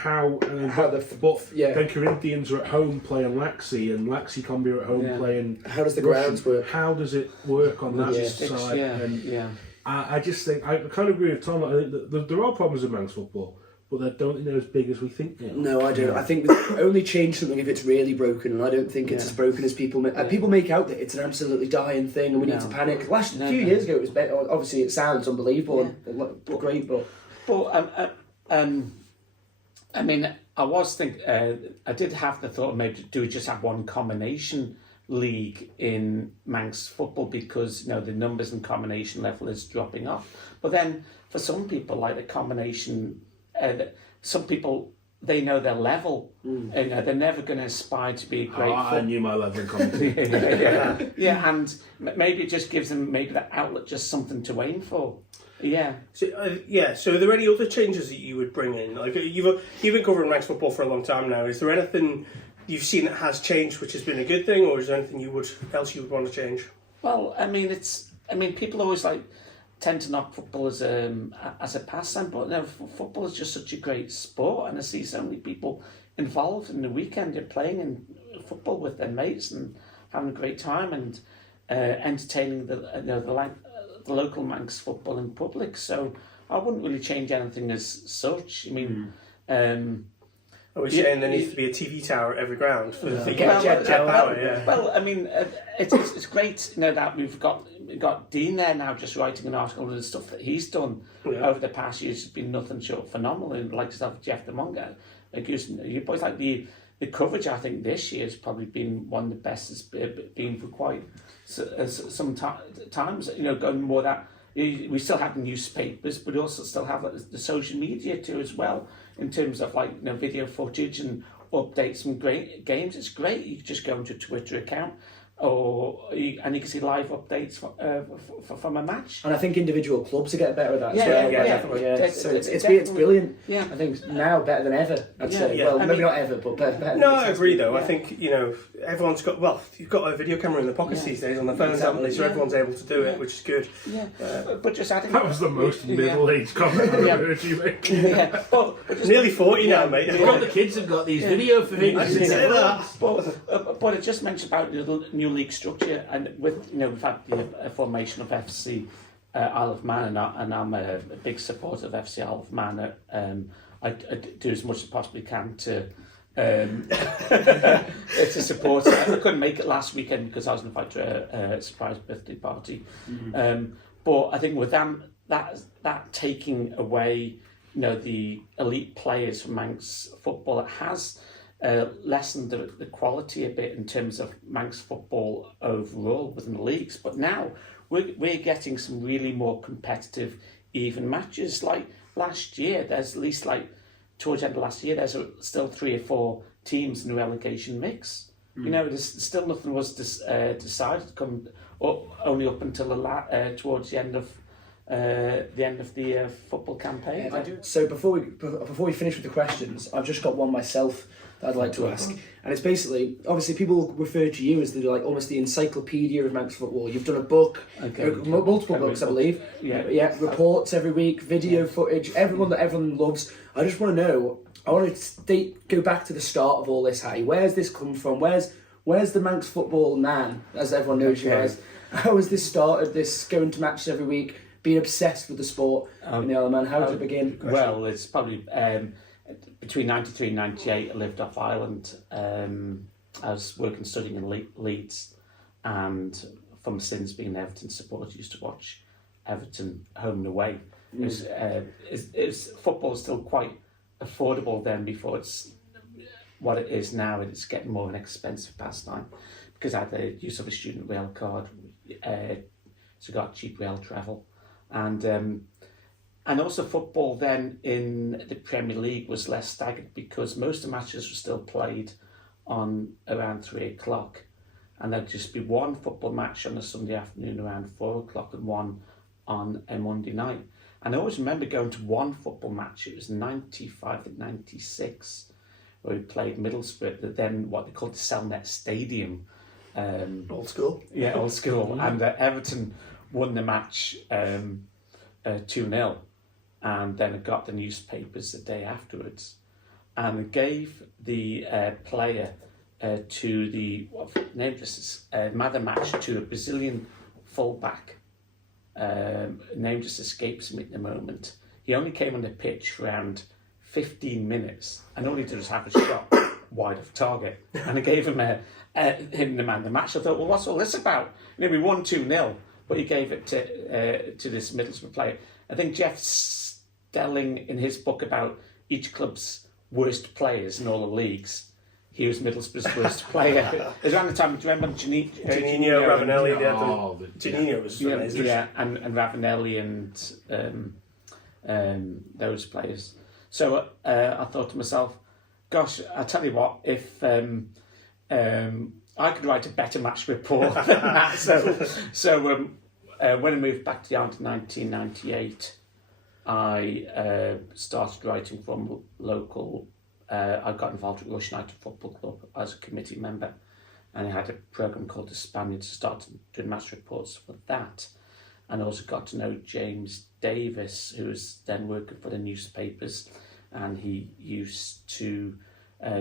Then Corinthians are at home playing Laxey, and Laxey Combi are at home playing. How does the Russian. grounds work? How does it work on that side? I just think I kind of agree with Tom. I think that there are problems in Manx football, but I don't think they're as big as we think they are. No, I don't. I think we only change something if it's really broken, and I don't think it's as broken as people make. People make out that it's an absolutely dying thing, and we need to panic. A few years ago, it was better. Obviously, it sounds unbelievable and looked great, but I mean, I was thinking. I did have the thought maybe do just have one combination league in Manx football, because the numbers and combination level is dropping off. But then for some people, like the combination, some people, they know their level, and they're never going to aspire to be a great. I knew my level in competition. And maybe it just gives them that outlet, just something to aim for. Yeah. So are there any other changes that you would bring in? Like, you've been covering Manx football for a long time now. Is there anything you've seen that has changed, which has been a good thing, or is there anything else you would want to change? Well, I mean, people always tend to knock football as a pastime, but football is just such a great sport, and I see so many people involved in the weekend. They're playing in football with their mates and having a great time and entertaining the local Manx football in public. So I wouldn't really change anything as such. I mean. Are we saying there needs to be a TV tower at every ground for the jet power? Well, I mean, it's great that we've got Dean there now, just writing an article on the stuff that he's done over the past years has been nothing short of phenomenal. And like yourself, Jeff the Monger, you both like the the coverage, I think, this year has probably been one of the best it's been for quite some times. You know, going more that we still have the newspapers, but we also still have the social media too as well, in terms of like, you know, video footage and updates from great games. It's great. You can just go into a Twitter account, and you can see live updates from a match. And I think individual clubs are getting better at that Yeah, as well. yeah, definitely. Yeah. So it's brilliant. Yeah. I think now better than ever. I'd say. yeah. Well, I maybe mean- not ever, but better. No, I agree though. Yeah. I think, you know, everyone's got, well, you've got a video camera in the pockets these days on the phones, haven't they? So Yeah. everyone's able to do it, which is good. Yeah, but just adding. That was the most middle-aged comment I've ever heard you make. Yeah, but just, Nearly 40 now, mate. All the kids have got these video things. I didn't say that. but it just mentioned about the new league structure, and with, you know, we've had the formation of FC Isle of Man, and I'm a big supporter of FC Isle of Man. I do as much as I possibly can to support it. I couldn't make it last weekend because I was invited to a surprise birthday party. But I think with that taking away, you know, the elite players from Manx football, it has lessened the quality a bit in terms of Manx football overall within the leagues. But now we're getting some really more competitive, even matches. Like last year, there's at least like towards the end of last year, there's still 3 or 4 teams in the relegation mix. You know, there's still nothing was decided. Come only up until towards the end of the football campaign. So before we finish with the questions, I've just got one myself that I'd like to ask, and it's basically, obviously people refer to you as the like almost the encyclopedia of Manx football. You've done a book, multiple books, I believe. Yeah. Reports every week, video footage, everyone that everyone loves. I just want to know. I want to go back to the start of all this, Hattie. Where's this come from? Where's the Manx football nan, as everyone knows you as? How has this started? This going to matches every week, being obsessed with the sport in the Isle of Man. How did it begin? Well, it's probably between 93 and 98. I lived off Ireland. I was working, studying in Leeds, and from since being an Everton supporter, used to watch Everton home and away. It's football still quite affordable then before it's what it is now. It's getting more of an expensive pastime because I had the use of a student rail card, so got cheap rail travel, and also football then in the Premier League was less staggered because most of the matches were still played on around 3 o'clock, and there'd just be one football match on a Sunday afternoon around 4 o'clock and one on a Monday night. And I always remember going to one football match. It was 95 and 96, where we played Middlesbrough, then what they called the Selnet Stadium. Old school. Yeah, old school. And Everton won the match 2-0. And then I got the newspapers the day afterwards. And it gave the player to the, what name this is, Mather match to a Brazilian fullback. Name just escapes me at the moment. He only came on the pitch for around 15 minutes and all he did was have a shot wide of target. And I gave him the man of the match. I thought, well, what's all this about? You know, we won 2-0, but he gave it to this Middlesbrough player. I think Jeff Stelling, in his book about each club's worst players in all the leagues, he was Middlesbrough's worst player. It was around the time, do you remember Janino, Ravanelli, Janino was amazing. Yeah, and Ravanelli and those players. So I thought to myself, gosh, I tell you what, if I could write a better match report than that. So when I moved back to the island in 1998, I started writing from local. I got involved with Rush United Football Club as a committee member, and I had a programme called The Spaniards, started doing match reports for that, and also got to know James Davis, who was then working for the newspapers, and he used to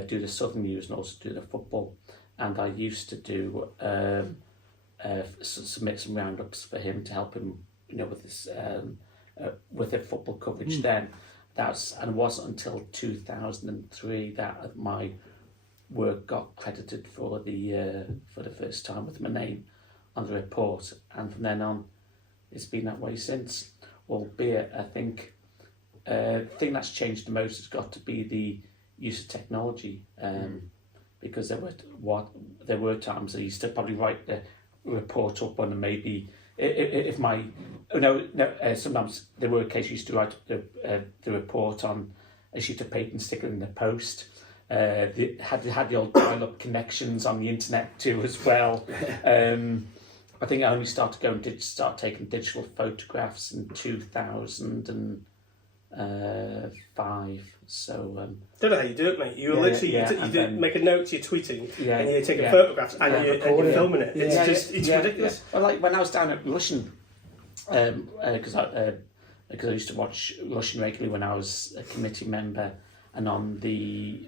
do the Southern News and also do the football, and I used to do submit some roundups for him to help him, you know, with this with the football coverage then. And it wasn't until 2003 that my work got credited for the first time with my name on the report, and from then on it's been that way since. Albeit I think the thing that's changed the most has got to be the use of technology. because there were times I used to probably write the report up on, and maybe if my sometimes there were occasions I used to write the report on a sheet of paper and stick it in the post. They had the old dial-up connections on the internet too as well. I think I only started taking digital photographs in 2005. So don't know how you do it, mate. You literally you make a note, you're tweeting, and you're taking photographs, and you're filming it. It's ridiculous. Well, like when I was down at Russian, because I used to watch Russian regularly when I was a committee member, and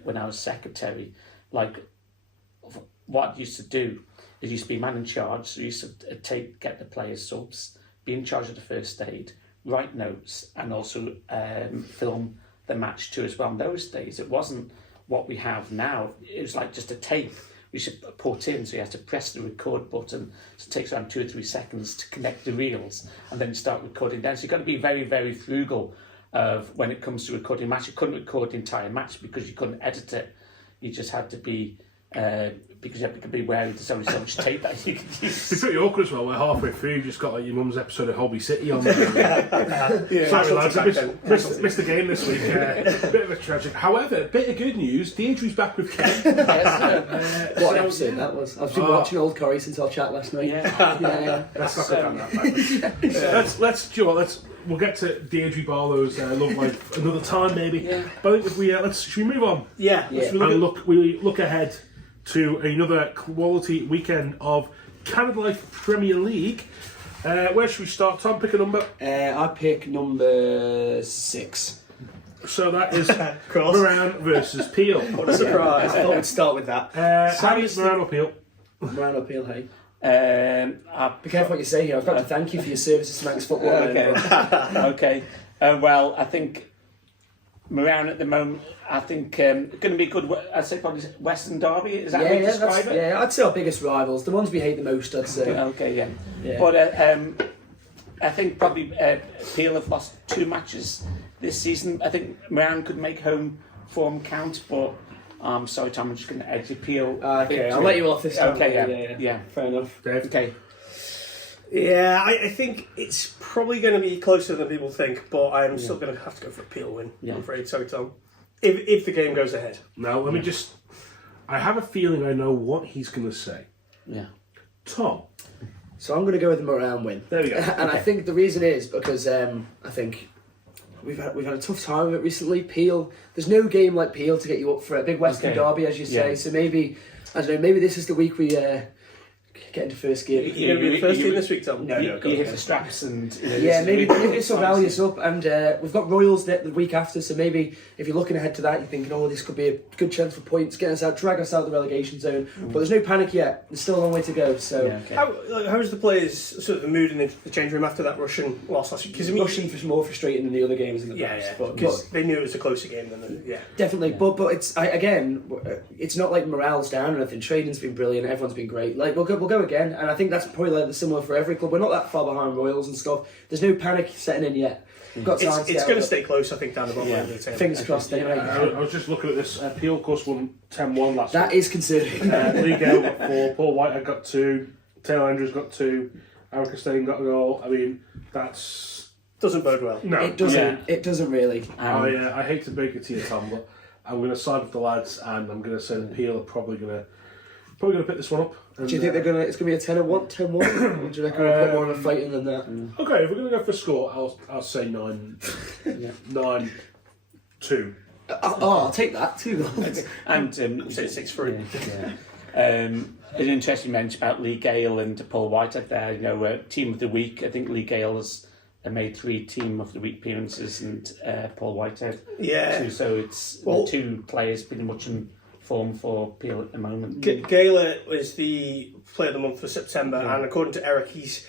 when I was secretary, like what I used to do is used to be man in charge. So I used to get the players subs, be in charge of the first aid, write notes, and also film the match too as well. In those days, it wasn't what we have now. It was like just a tape we should put in, so you have to press the record button. So it takes around 2 or 3 seconds to connect the reels, and then start recording then. So you've got to be very, very frugal when it comes to recording a match. You couldn't record the entire match because you couldn't edit it. You just had to be because you have to be wary there's only so much tape that you can use. It's pretty awkward as well. We're halfway through, you just got like your mum's episode of Hobby City on there. Sorry lads, I missed the game this week. Bit of a tragic. However, a bit of good news. Deirdre's back with Ken. What episode that was? I've been watching Old Corrie since our chat last night. Let's not go down that back. We'll get to Deirdre Barlow's love life another time maybe. But I think if we should we move on? We look ahead to another quality weekend of Canada Life Premier League. Where should we start, Tom? Pick a number. I pick number 6. So that is Moran versus Peel. What a surprise. I thought we'd start with that. Moran or Peel? Moran or Peel, hey? Be careful what you say here. I was about to thank you for your services to Manx football. Okay. Well, I think Moran at the moment, I think going to be good. I'd say probably Western Derby. Is that how you describe it? Yeah, I'd say our biggest rivals, the ones we hate the most. I'd say. Okay, yeah. But I think probably Peel have lost 2 matches this season. I think Moran could make home form count, but I'm sorry, Tom. I'm just going to edge your Peel. Okay, I'll let you off this time. Okay, yeah. Fair enough. Dave? Okay. Yeah, I think it's probably going to be closer than people think, but I'm still going to have to go for a Peel win. I'm afraid. Sorry, Tom. If the game goes ahead. Now, let me just... I have a feeling I know what he's going to say. Yeah. Tom? So I'm going to go with the Moran win. There we go. And I think the reason is because I think we've had a tough time with it recently. Peel, there's no game like Peel to get you up for a big Western Derby, as you say. So maybe, I don't know, maybe this is the week we get into first gear. You're going to be the first team this week, Tom? No, you hit the straps and... maybe this will rally us up. And we've got Royals the week after, so maybe if you're looking ahead to that, you're thinking, this could be a good chance for points, get us out, drag us out of the relegation zone. But there's no panic yet. There's still a long way to go. So how's the players, sort of the mood in the change room after that Russian loss last week? Because Russian was more frustrating than the other games in the past. Because they knew it was a closer game than definitely. Yeah. But it's it's not like morale's down or anything. Training's been brilliant. Everyone's been great. Like we'll go again, and I think that's probably like similar for every club. We're not that far behind Royals and stuff. There's no panic setting in yet. We've got time. It's going to stay close, I think, down the bottom of the table. Fingers crossed. Anyway, I was just looking at this. Peel course won 10-1 last week. That is concerning. Lee Gale got 4. Paul White got 2. Taylor Andrews got 2. Aaron Costain got a goal. I mean, that's doesn't bode well. No, it doesn't. Yeah. It doesn't really. I hate to break it to you, Tom, but I'm going to side with the lads, and I'm going to say that Peel are probably going to pick this one up. And, do you think it's going to be a 10-1? Or do you reckon we'll put more of a fighting than that? Okay, if we're going to go for a score, I'll say 9-2. I'll take that 2 goals. And say 6-3. An interesting mention about Lee Gale and Paul Whitehead there. Team of the week. I think Lee Gale has made 3 team of the week appearances, and Paul Whitehead 2. So it's 2 players pretty much in form for Peel at the moment. Gale is the player of the month for September, and according to Eric, he's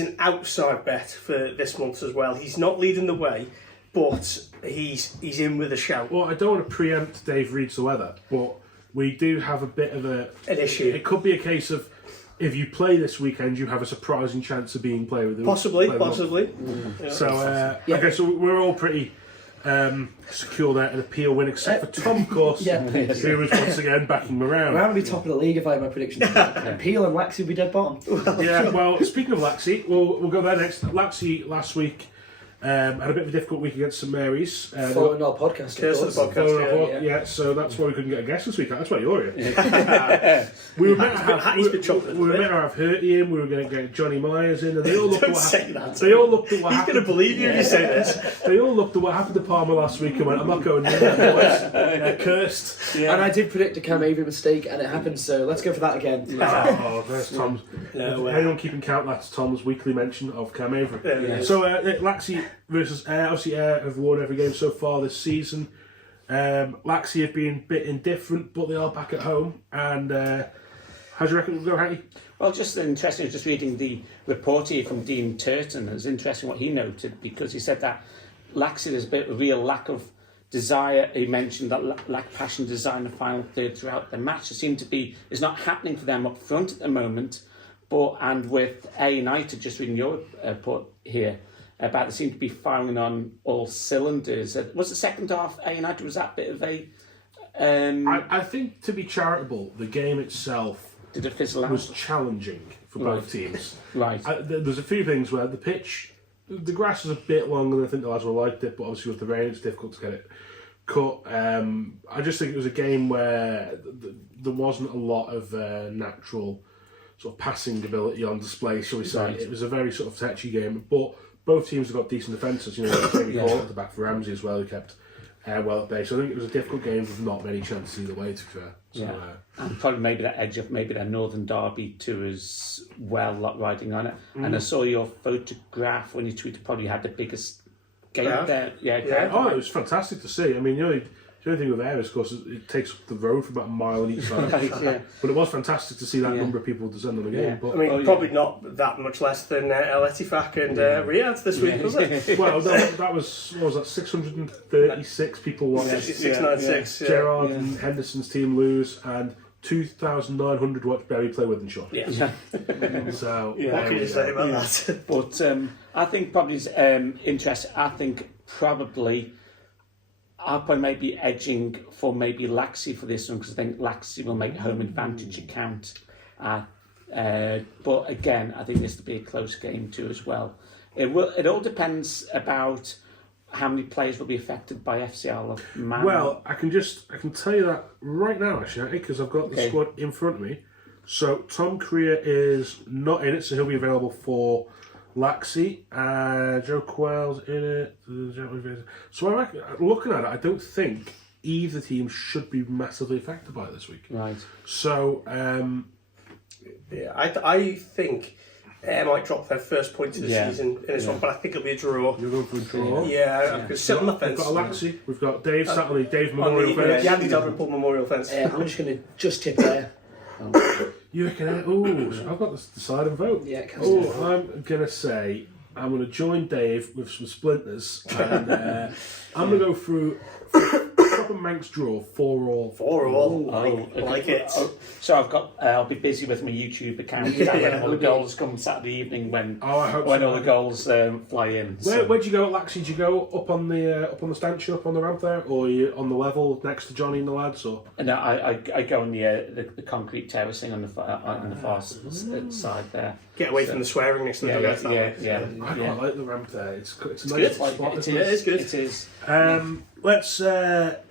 an outside bet for this month as well. He's not leading the way, but he's in with a shout. Well, I don't want to preempt Dave Reed's the weather, but we do have a bit of an issue. It could be a case of if you play this weekend, you have a surprising chance of being player of the Possibly. So, okay, so we're all pretty secured an appeal win, except for Tom, of course, who was once again backing him around. We're going to be top of the league if I have my predictions. Peel and Laxey will be dead bottom. Yeah, well, speaking of Laxey, we'll go there next. Laxey last week had a bit of a difficult week against St Mary's. Following our podcast. Curse of the podcast, yeah, so that's why we couldn't get a guest this week. That's why you're here. We were meant to have Herty in, we were going to get Johnny Myers in, and they all looked at what happened. They all looked at what happened. He's going to believe you if you say this. They all looked at what happened to Palmer last week and went, I'm not going near that, boys. They're cursed. Yeah. And I did predict a Cam Avery mistake, and it happened, so let's go for that again. Oh, there's Tom's. Anyone keeping count, that's Tom's weekly mention of Cam Avery. So, Laxey versus obviously have won every game so far this season. Laxey have been a bit indifferent, but they are back at home. And how do you reckon we'll go, Hatty? Well, just interesting, just reading the report here from Dean Turton. It was interesting what he noted, because he said that Laxey, there's a bit of a real lack of desire. He mentioned that lack of passion, desire in the final third throughout the match. It seemed to be, it's not happening for them up front at the moment. And with A United, just reading your report here, about they seem to be firing on all cylinders. Was the second half A United, was that bit of a... I think, to be charitable, the game itself did it fizzle out? Was challenging for both teams. Right. There's a few things where the pitch, the grass was a bit longer than I think the lads would have liked it, but obviously with the rain it's difficult to get it cut. I just think it was a game where there wasn't a lot of natural sort of passing ability on display, shall we say. Right. It was a very sort of touchy game, but both teams have got decent defences. You know, Paul at the back for Ramsey as well, who kept well at bay. So I think it was a difficult game with not many chances either way, to be fair. So, and probably maybe that edge of maybe that Northern Derby too as well, riding on it. And I saw your photograph when you tweeted, probably had the biggest game there. Yeah. Oh, it was fantastic to see. I mean, the only thing with there is, of course, it takes up the road for about a mile on each side. But it was fantastic to see that number of people descend on the game. But, I mean, probably not that much less than El Etifak and Riyadh this week, was it? Well, that was, what was that, 636 people watched. 696. Gerard and Henderson's team lose, and 2,900 watched Berry play with and shot. So, what can you say about that? But I think probably interesting. I think probably I'll probably maybe edging for maybe Laxey for this one, because I think Laxey will make home advantage account. But again, I think this will be a close game too as well. It all depends about how many players will be affected by FCL. Well, I can tell you that right now, actually, because I've got the squad in front of me. So Tom Creer is not in it, so he'll be available for Laxey. Joe Quayle's in it. So I reckon, looking at it, I don't think either team should be massively affected by it this week. Right. So, I think Air might drop their first point of the season in this one, but I think it'll be a draw. You're going for a draw? Yeah, because sit on the fence. We've got Laxey, we've got Dave Satterley, Dave Memorial Fence. The Andy Davenport Memorial Fence. I'm just going to tip there. You reckon? I've got to decide and vote. Yeah, I'm going to say I'm going to join Dave with some splinters, and I'm going to go through proper Manx draw, 4-4. 4-4. I like it. So I'll be busy with my YouTube account when all the goals come Saturday evening when all the goals fly in. Where'd you go at Laxey? Did you go up on the stanchion, up on the ramp there, or are you on the level next to Johnny and the lads? Or no, I go on the concrete terracing on the far side there. Get away from the swearing next to the dugout. I quite like the ramp there. It's a nice spot. It is good. It is. Let's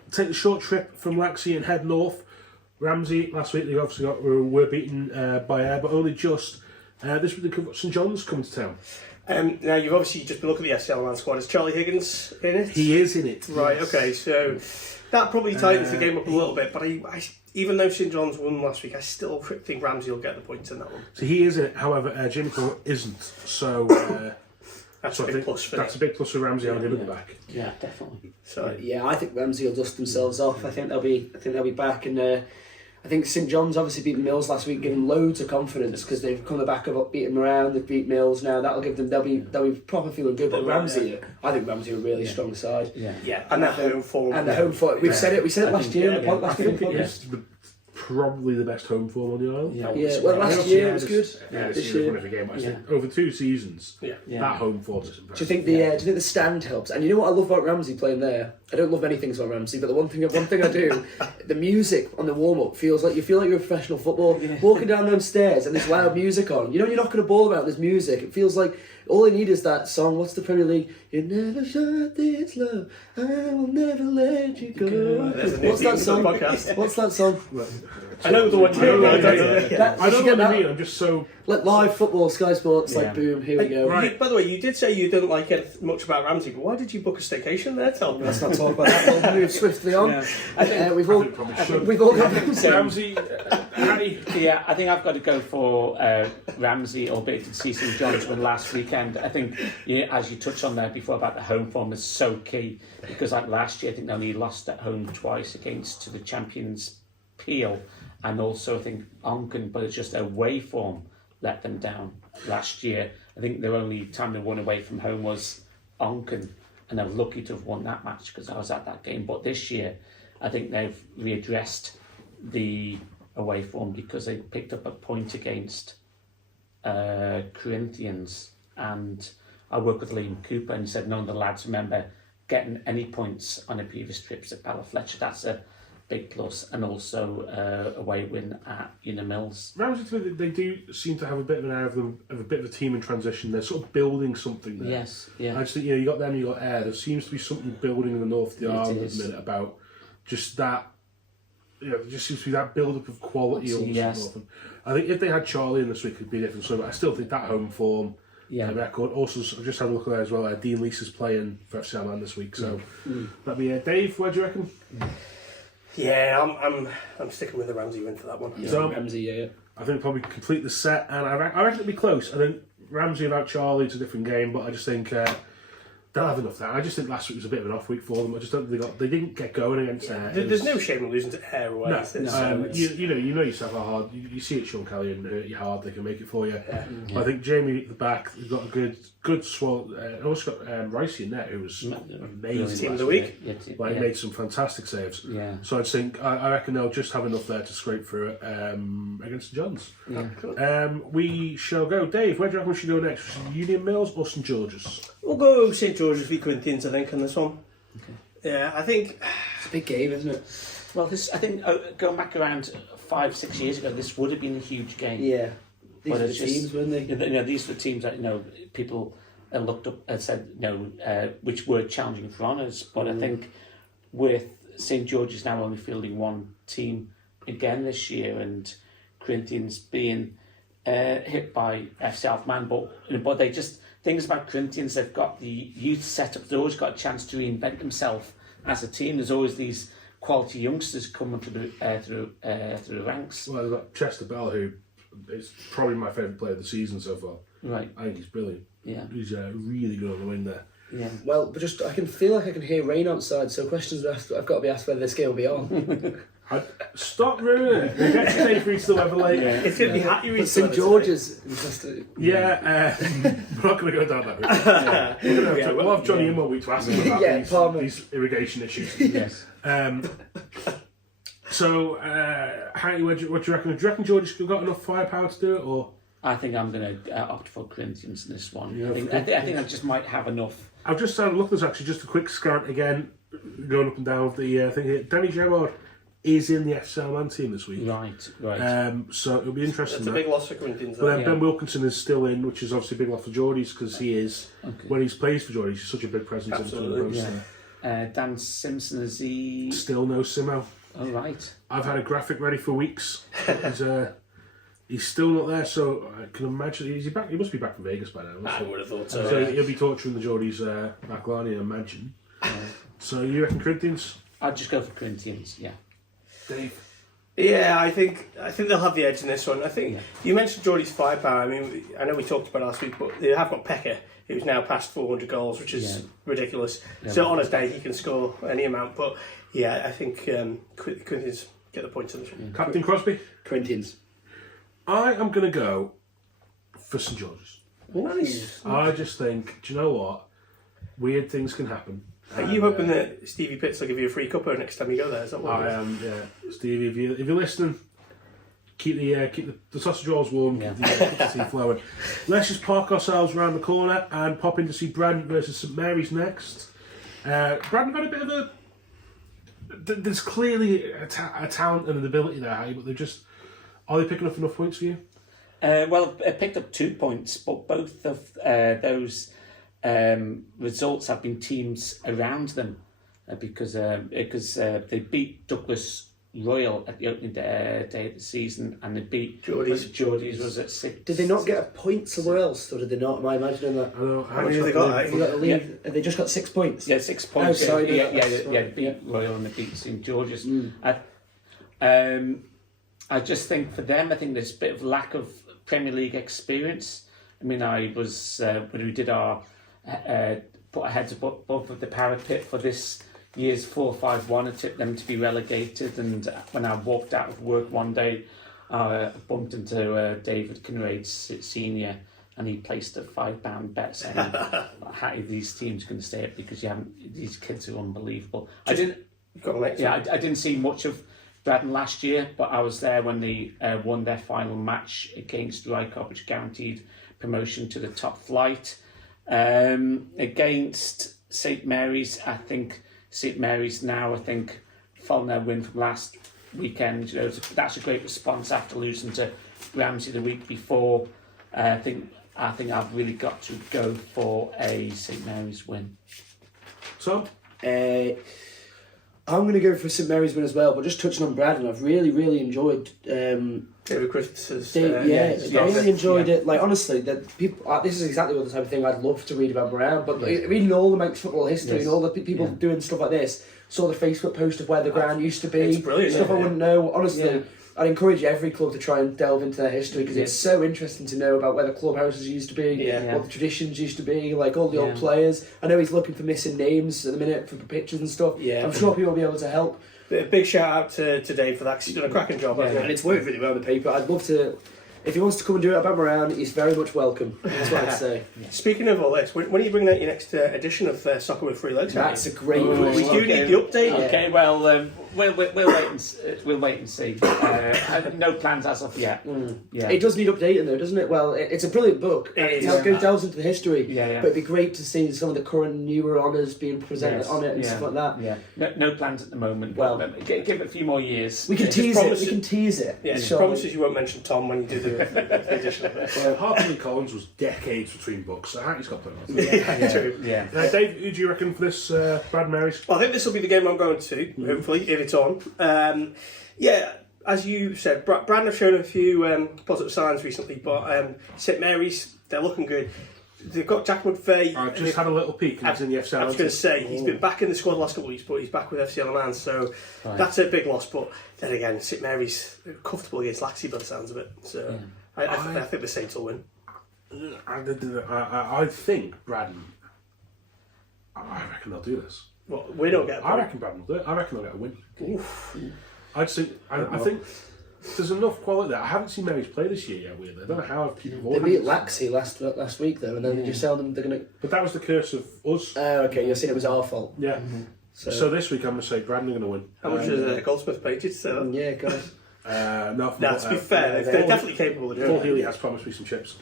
take the short trip from Laxey and head north. Ramsey last week they obviously were beaten by Ayr, but only just. This week they've got St John's coming to town. Now you've obviously just been looking at the SCL man squad. Is Charlie Higgins in it? He is in it. Right. Yes. Okay. So that probably tightens the game up a little bit. But I even though St John's won last week, I still think Ramsey will get the points in that one. So he is in it. However, Jamie Cole isn't. So. That's a big plus for a big plus for Ramsey and him at the back. Yeah, definitely. So I think Ramsey will dust themselves off. I think they'll be back, and I think St John's obviously beaten Mills last week, giving loads of confidence because they've come back of beating them around. They've beat Mills now. That'll give them. They'll be proper feeling good. But Ramsey, I think Ramsey are a really strong side. Yeah, and their home form. And the home form. We said it last year in the podcast. probably the best home form on the island. Yeah, well, last year it was good. Yeah, This this year year. won every game. I just think over 2 seasons, Yeah. that home form is impressive. Do you think the stand helps? And you know what I love about Ramsey playing there? I don't love many things about Ramsey, but the one thing I do, the music on the warm up feels like you're a professional footballer walking down those stairs and there's loud music on. You know, you're knocking a ball about. There's music. It feels like all they need is that song. What's the Premier League? You never shot this love. I will never let you go. What's that song? What's that song? I know the one you know. I don't know what I mean. I'm just so like live football, Sky Sports. Like boom, here we go. Right. By the way, you did say you didn't like it much about Ramsey, but why did you book a staycation there? Tell me. Let's not talk about that. We'll move swiftly on. We've all got Ramsey, Hatty. Yeah, I think I've got to go for Ramsey, albeit to see St John's win last weekend. I think, as you touched on there before about the home form is so key, because like last year I think they only lost at home twice against the champions Peel, and also I think Onken, but it's just their away form let them down last year. I think their only time they won away from home was Onken, and they're lucky to have won that match because I was at that game. But this year I think they've readdressed the away form because they picked up a point against Corinthians, and I work with Liam Cooper and he said none of the lads remember getting any points on the previous trips at Fletcher. That's a big plus, and also away win at Mills. Ramsey, they do seem to have a bit of an air of a bit of a team in transition. They're sort of building something there. Yes, yeah. I just think you got them, you got Air. There seems to be something building in the north of the island at the minute about just that. There just seems to be that build-up of quality. Yes. I think if they had Charlie in this week, it'd be a different story. But I still think that home form, record. Also, I've just had a look at that as well. Dean Lee's playing for FC Alman this week, so that'd be Dave. What do you reckon? Yeah, I'm sticking with the Ramsey win for that one. Yeah, So, Ramsey, I think probably complete the set, and I reckon it'd be close. I think Ramsey without Charlie, it's a different game, but I just think they'll have enough there. I just think last week was a bit of an off week for them. I just don't think they didn't get going against There's no shame in losing to Air away. No. You know yourself how hard you see it. Sean Kelly and hurt you hard. They can make it for you. I think Jamie at the back, he's got a good swallow. Also got Ricey in there, who was amazing. Team of the week. He made some fantastic saves. Yeah. So I reckon they'll just have enough there to scrape through it against the Johns. Yeah. We shall go. Dave, where do you reckon we should go next? Union Mills or St George's? We'll go St George's v Corinthians, I think, on this one. Okay. Yeah, I think it's a big game, isn't it? Well, I think going back around 5-6 years ago, this would have been a huge game. Yeah. These But are the it's just- teams, weren't they? These were teams that people looked up and said which were challenging for honours. But I think with St George's now only fielding one team again this year, and Corinthians being hit by FC Alman, but they just things about Corinthians, they've got the youth set up. They've always got a chance to reinvent themselves as a team. There's always these quality youngsters coming through the ranks. Well, they've got Chester Bell, who is probably my favourite player of the season so far. Right. I think he's brilliant. Yeah. He's really good on the wing there. Yeah. Well, but I can feel like I can hear rain outside, so questions I've got to be asked whether this game will be on. Stop ruining it. We'll get to Dave reads the weather later. it's going to be Hatty reads St George's. We're not going to go down that route. We'll have Johnny in one week to ask him about these irrigation issues. Yes. So, Hattie, what do you reckon? Do you reckon George's got enough firepower to do it, or? I think I'm going to opt for Corinthians in this one. Yeah, I think I just might have enough. I've just looked. There's actually just a quick scan again, going up and down of the thing here. Danny Gerard is in the FC Alman team this week. Right. So it'll be interesting. It's a big loss for Corinthians. But then Ben Wilkinson is still in, which is obviously a big loss for Geordies because he is when he's plays for Geordies, he's such a big presence. Absolutely. Dan Simpson, is he Still no Simo. Oh, right. I've had a graphic ready for weeks. He's still not there, so I can imagine. Is he back? He must be back from Vegas by now. I would have thought so. So he'll be torturing the Geordies back line, I imagine. So you reckon Corinthians? I'd just go for Corinthians, yeah. Dave? Yeah, I think they'll have the edge in this one. I think you mentioned Geordie's firepower. I mean, I know we talked about it last week, but they have got Pekka, who's now past 400 goals, which is ridiculous. Yeah. So on his day, he can score any amount. But yeah, I think Corinthians get the points in this one. Captain Crosby? Corinthians. I am going to go for St George's. Nice. I just think, do you know what? Weird things can happen. Are you hoping that Stevie Pitts will give you a free cuppa next time you go there? Is that what I am, yeah. Stevie, if you're listening, keep the sausage rolls warm, keep the tea flowing. Let's just park ourselves around the corner and pop in to see Bradford versus St Mary's next. Bradford had a bit of a. There's clearly a talent and an ability there, Hatty, but are they picking up enough points for you? Well, I picked up 2 points, but both of those results have been teams around them because they beat Douglas Royal at the opening day of the season, and they beat Geordie's was at 6. Did they not get a point somewhere else, or did they not? Am I imagining that? I don't know. How many have they got? Have they got the lead? Have they just got 6 points? Yeah, 6 points. Oh, sorry, They beat Royal and they beat St George's. I just think for them, I think there's a bit of lack of Premier League experience. I mean, I was when we did our put our heads above the parapet for this year's 4-5-1, I tipped them to be relegated, and when I walked out of work one day, I bumped into David Kinraid Senior, and he placed a £5 bet saying, "Hatty, these teams are going to stay up because you haven't. These kids are unbelievable." I didn't see much of Braddon last year, but I was there when they won their final match against Rycott, which guaranteed promotion to the top flight. Against St Mary's, I think St Mary's now, following their win from last weekend, that's a great response after losing to Ramsey the week before. I think I've really got to go for a St Mary's win. So, I'm going to go for St Mary's win as well, but just touching on Braddon, I've really enjoyed. David Christmas. Really enjoyed it. Like, honestly, that people. This is exactly what the type of thing I'd love to read about Brown. But reading all the Manx football history and all the people doing stuff like this, saw the Facebook post of where the ground used to be. It's brilliant. Stuff I wouldn't know. Honestly, I'd encourage every club to try and delve into their history because it's so interesting to know about where the clubhouses used to be, what the traditions used to be, like all the old players. I know he's looking for missing names at the minute for pictures and stuff. Yeah, I'm sure people will be able to help. A big shout out to Dave for that, because he's done a cracking job. And it's worked really well on the paper. I'd love to. If he wants to come and do it at Bamaran, he's very much welcome. That's what I'd say. Speaking of all this, when are you bringing out your next edition of Soccer with Free Legs? That's a great question. We do need the update. Okay, well, we'll wait and see. No plans as of yet. It does need updating though, doesn't it? Well, it's a brilliant book. It delves into the history. But it'd be great to see some of the current newer honours being presented on it and stuff like that. Yeah. No plans at the moment. Well, give it a few more years. We can tease it. We can tease it. Yeah, he promises you won't mention Tom when you do the edition of it. Well, Hartley and Collins was decades between books, so Hatty's got plenty. True. Dave, who do you reckon for this Brad Mary's? Well, I think this will be the game I'm going to, hopefully, if it's on. As you said, Brad have shown a few positive signs recently, but St Mary's, they're looking good. They've got Jack McVeigh. I just had a little peek and he's in the FCL. I was going to say, he's been back in the squad the last couple of weeks, but he's back with FCL Man, so that's a big loss. But then again, St Mary's comfortable against Laxey by the sounds of it. So I think the Saints will win. I think Braddon. I reckon they'll do this. Well, we don't get a point. I reckon Braddon will do it. I reckon they'll get a win. Oof. I think there's enough quality there. I haven't seen Mary's play this year yet, weirdly. I don't know how people. They beat Laxey last week though, and then they just tell them they're going to. But that was the curse of us. Okay, you're saying it was our fault. Yeah. So this week I'm going to say Braddon are going to win. How much is Goldsmith paid you to say that? Yeah, guys. To be fair, they're definitely capable of doing it. Paul Healy has promised me some chips.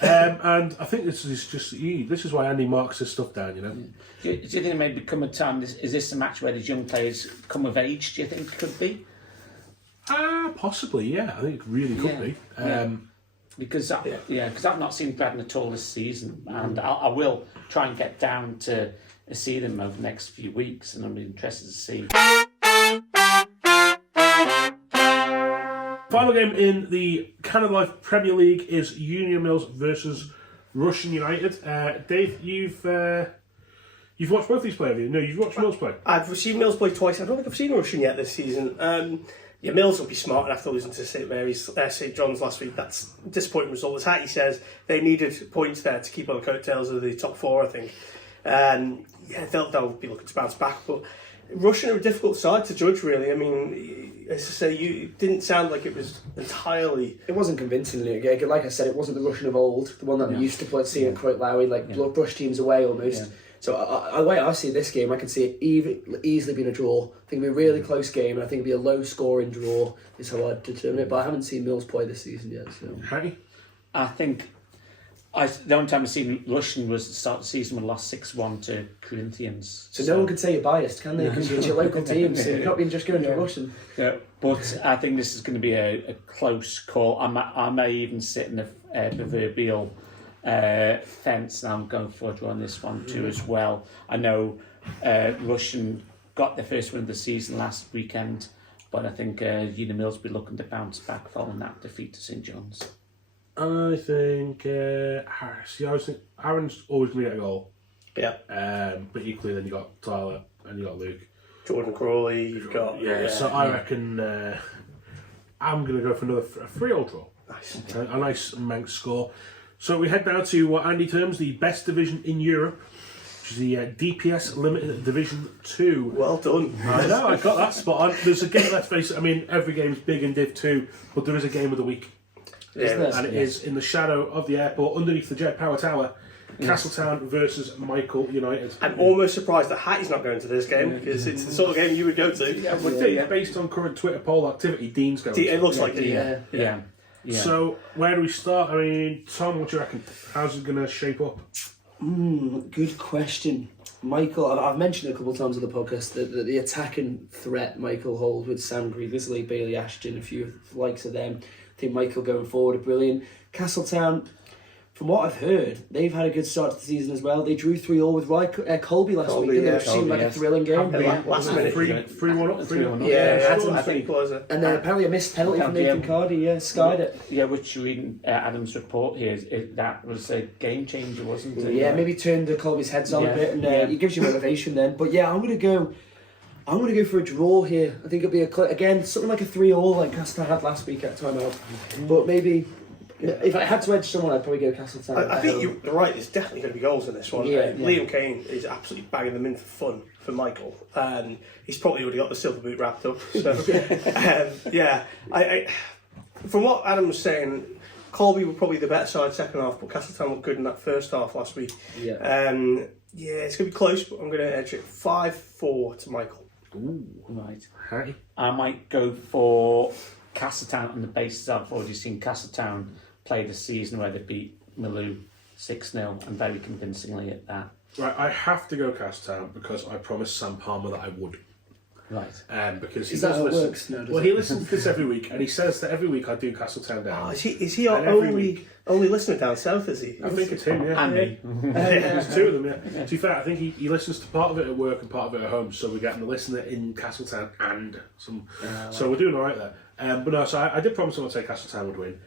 And I think this is why Andy marks this stuff down, Do you think it may become a time, is this a match where these young players come of age, do you think it could be? Possibly, yeah. I think it really could be. Because I've not seen Braddon at all this season, and I will try and get down to see them over the next few weeks, and I'm interested to see. Final game in the Canada Life Premier League is Union Mills versus Russian United. Dave, you've watched both these play, have you? No, you've watched Mills play. I've seen Mills play twice. I don't think I've seen Russian yet this season. Mills will be smart after losing to St John's last week. That's a disappointing result. As Hattie says, they needed points there to keep on the coattails of the top four, I think. They'll be looking to bounce back. But Russian are a difficult side to judge, really. I mean, as I say, it didn't sound like it was entirely. It wasn't convincingly. Like I said, it wasn't the Russian of old, the one that we used to play, see at Croat Lowy, brush teams away almost. So the way I see this game, I can see it easily being a draw. I think it'll be a really close game, and I think it'll be a low-scoring draw is how I'd determine it. But I haven't seen Mills play this season yet. So Hatty? I think the only time I've seen Russian was at the start of the season when we lost 6-1 to Corinthians. So no one can say you're biased, can they? Because it's your local team, so you're not being just going to Russian. Yeah, but I think this is going to be a close call. I may even sit in the proverbial fence, and I'm going for a draw on this one too as well. I know Russian got their first win of the season last weekend, but I think Una Mills will be looking to bounce back following that defeat to St John's. I think Harris. Yeah, I was thinking Aaron's always going to get a goal. Yeah. But equally, then you got Tyler and you got Luke. Jordan Crawley, you've got... So I reckon I'm going to go for another 3-3 draw. Nice. A nice Manx score. So we head now to what Andy terms the best division in Europe, which is the DPS Limited Division 2. Well done. I know, I got that spot on. There's a game, let's face it, I mean, every game's big in Div 2, but there is a game of the week. Isn't there? And it is in the shadow of the airport, underneath the Jet Power Tower, Castletown versus Michael United. I'm almost surprised that Hatty's not going to this game, because it's the sort of game you would go to. Yeah, but based on current Twitter poll activity, Dean's going It looks like it, Yeah. So, where do we start? I mean, Tom, what do you reckon? How's it going to shape up? Good question. Michael, I've mentioned a couple of times on the podcast that the attacking threat Michael holds with Sam Grievesley, Bailey Ashton, a few likes of them. I think Michael going forward are brilliant. Castletown, from what I've heard, they've had a good start to the season as well. They drew 3-3 with Colby last week, didn't they? Which seemed like a thrilling game. Last minute. 3-1 up, 3-1 up. Yeah, Scored I think it was. And then apparently a missed penalty from Nathan Cardy, skied it. Yeah, which you read Adam's report here, that was a game changer, wasn't it? Yeah, maybe turned the Colby's heads on a bit, and it gives you motivation then. But yeah, I'm going to go for a draw here. I think it'll be again something like a 3-3 like Castletown had last week at time out. But maybe if I had to edge someone, I'd probably go Castletown. I think you're right. There's definitely going to be goals in this one. Liam Kane is absolutely banging them in for fun for Michael, and he's probably already got the silver boot wrapped up. So I from what Adam was saying, Colby were probably the better side second half, but Castletown looked good in that first half last week. Yeah, it's going to be close, but I'm going to edge it 5-4 to Michael. Ooh, right. Hattie? I might go for Castletown on the basis I've already seen Castletown play this season where they beat Malou 6-0 and very convincingly at that. Right, I have to go Castletown because I promised Sam Palmer that I would. Right. Because is that how it works? No, he listens to this every week, and he says that every week I do Castletown down. Oh, is he our only listener down south, is he? I think it's him, yeah. And me. There's two of them, yeah. To be fair, I think he listens to part of it at work and part of it at home, so we're getting a listener in Castletown and some. So we're doing all right there. But no, so I did promise him I'd say Castletown would win.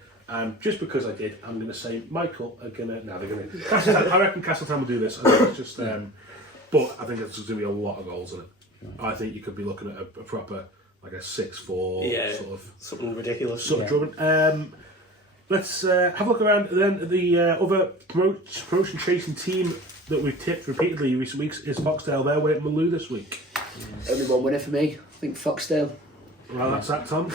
Just because I did, I'm going to say Michael are going to... No, they're going to... I reckon Castletown will do this. I think it's just... but I think there's going to be a lot of goals in it. I think you could be looking at a proper, like a 6-4 sort of... Something ridiculous. Sort of drubbing. Let's have a look around then. The other promotion chasing team that we've tipped repeatedly in recent weeks is Foxdale. They're away at Malou this week. Only one winner for me. I think Foxdale. Well, that's that, Tom.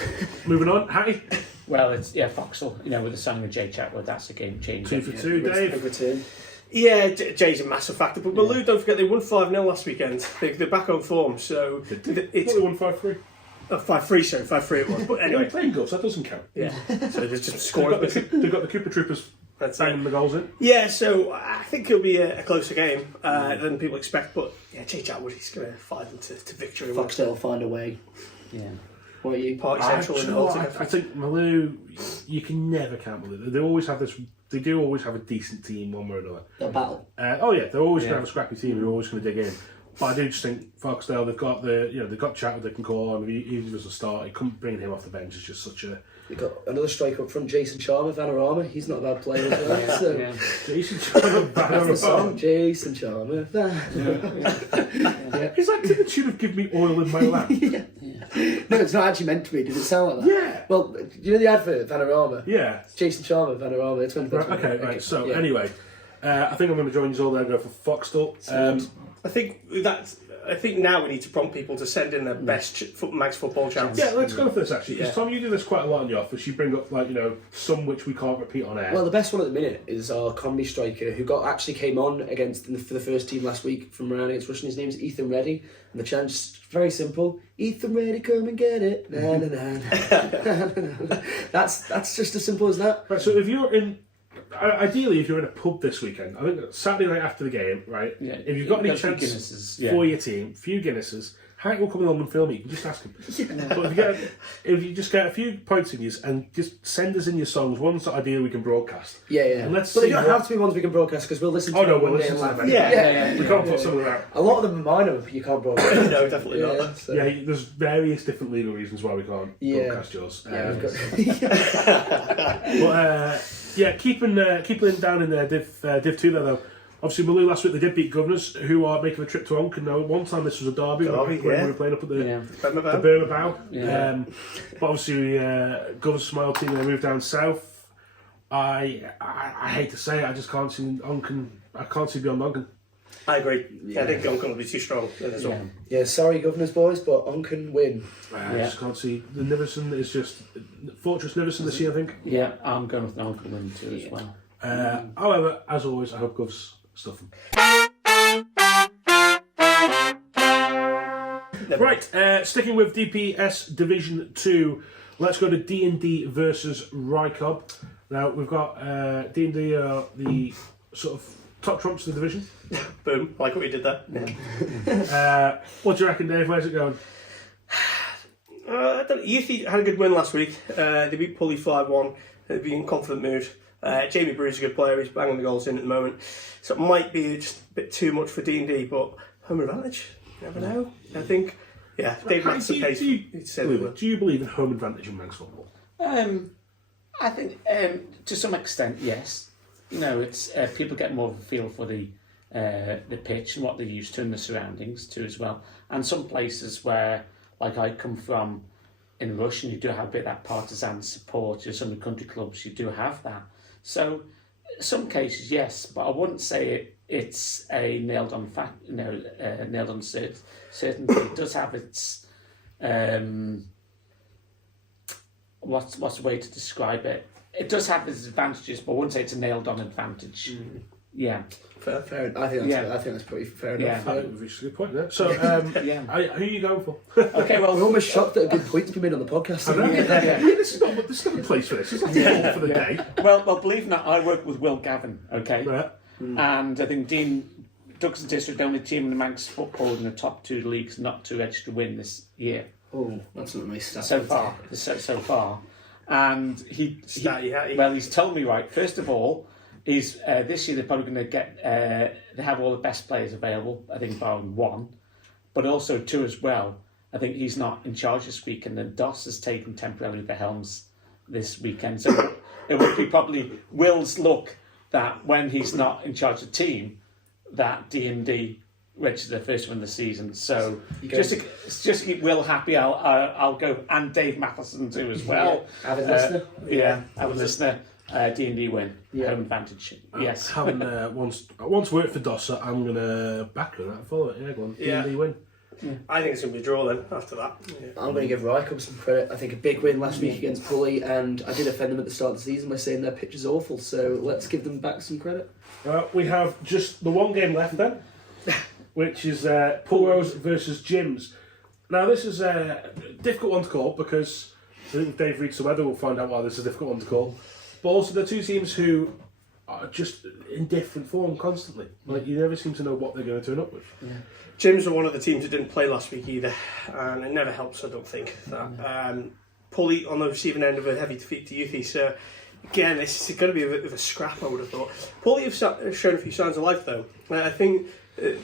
Moving on. Hattie? Well, it's Foxhall, with the signing of Jay Chatwood, that's a game changer. 2 for 2, Dave. Return. Yeah, Jay's a massive factor, but Malou, don't forget, they won 5-0 last weekend. They're back on form, so... It's won 5-3. 5-3, sorry, 5-3 it was. But anyway. Playing goals, that doesn't count. Yeah. So there's just scoring. They've got the Cooper Troopers banging the goals in. Yeah, so I think it'll be a closer game than people expect, but yeah, Jay Chatwood, he's going to fight them to victory. Foxdale will find a way. Yeah. What are you? Party Central and Baltic. I think Malou, you can never count Malou. They always have this. They do always have a decent team, one way or another. They'll battle. They're always going to have a scrappy team. They're always going to dig in. But I do just think Foxdale, they've got they've got Chatwood they can call on. Even as a start, bringing him off the bench is just such a. You've got another striker up front, Jason Charmer, Vanarama. He's not a bad player as well. So. Jason Charmer, That's the song, Jason Charmer. Is that to the tune of "Give Me Oil in My Lamp"? No, it's not actually meant to be. Did it sound like that? Yeah. Well, you know the advert, Vanarama? Yeah. It's Jason Charmer, Vanarama. It's when Right, okay. So anyway, I think I'm going to join you all there and go for Foxdale. I think now we need to prompt people to send in their best Mags football chants. Yeah, let's go for this actually. Because Yeah. Tom, you do this quite a lot in the office. You bring up some which we can't repeat on air. Well, the best one at the minute is our comedy striker who actually came on for the first team last week from around against Russian. His name's Ethan Reddy, and the chant's very simple. Ethan Reddy, come and get it. Na, na, na. That's just as simple as that. Right, so if you're in, ideally, if you're in a pub this weekend, I think Saturday night after the game, right? Yeah. If you've got any Go for chance Guinnesses, for your team, a few Guinnesses, Hank will come along and film it. You can just ask him. But if you just get a few points in you and just send us in your songs, ones that ideally we can broadcast. Yeah. And let's But they see don't what- have to be ones we can broadcast because we'll listen to Oh no, them we'll one day listen and to laugh. them. Yeah. We can't put some of them out. A lot of them are minor you can't broadcast. No, definitely not. So. Yeah, there's various different legal reasons why we can't broadcast yours. Yeah, we've got. But keeping down in there, Div 2 there though. Obviously, Maloo last week they did beat Governors, who are making a trip to Onken now. One time this was a derby when we were playing up at the Burma Bow. Yeah. But obviously, Governors Smile team they moved down south. I hate to say it, I just can't see Onken. I can't see beyond Onken. I agree. Yeah. I think Onken will be too strong. As well. Yeah, sorry, Governors boys, but Onken win. I just can't see. The Niverson is just Fortress Niverson this year, I think. Yeah, I'm going with Uncle Win too as well. However, as always, I hope Govs stuff them. Right, sticking with DPS Division 2, let's go to D&D versus Rycob. Now, we've got D&D are the sort of top trumps of the division. Boom, I like what you did there. What do you reckon, Dave? Where's it going? I don't know. Youth had a good win last week. They beat Pulley 5-1. They've been in confident mood. Jamie Brew's a good player. He's banging the goals in at the moment. So it might be just a bit too much for D&D, but home advantage. You never know. I think, Dave Matson pays. Do you believe in home advantage in men's football? I think to some extent, yes. You know, it's people get more of a feel for the pitch and what they're used to and the surroundings too as well. And some places where, like I come from in Rush, and you do have a bit of that partisan support. Some of the country clubs, you do have that. So, some cases, yes, but I wouldn't say it's a nailed on fact. Nailed on certainty. It does have its what's the way to describe it? It does have its advantages, but I wouldn't say it's a nailed on advantage. Yeah. Fair. I think that's pretty fair enough. I think we've reached a good point there. So, who are you going for? Okay, well, We're almost shocked that a good point's been made on the podcast. I know. This is not a place for this. This is not all for the day. well, believe it or not, I work with Will Gavin, okay? Right. And I think Duxton District, the only team in the Manx football in the top two leagues not to register win this year. Oh, that's not a nice stat. So far. And he's told me, right, first of all, is this year they're probably going to get, they have all the best players available, I think barring one, but also two as well. I think he's not in charge this weekend, and Doss has taken temporarily the helms this weekend. So it would be probably Will's luck that when he's not in charge of the team, that D&D register their first win of the season. So just to keep Will happy, I'll go, and Dave Matheson too as well. Avid listener. Avid listener. D&D win. Home advantage. Yes. Having once worked for Dossa, I'm going to back her that. Follow it. Yeah, go on. D&D win. Yeah. I think it's going to be a draw then after that. Yeah. I'm going to give Rycob some credit. I think a big win last week against Pulley, and I did offend them at the start of the season by saying their pitch is awful, so let's give them back some credit. We have just the one game left then, which is Pulrose versus Jims. Now, this is a difficult one to call because I think if Dave reads the weather, we'll find out why this is a difficult one to call. But also, they're two teams who are just in different form constantly. Like, you never seem to know what they're going to turn up with. Yeah. Jims are one of the teams that didn't play last week either, and it never helps, I don't think. That Pulley on the receiving end of a heavy defeat to Youthy, so again, it's going to be a bit of a scrap, I would have thought. Pulley have shown a few signs of life, though. I think, I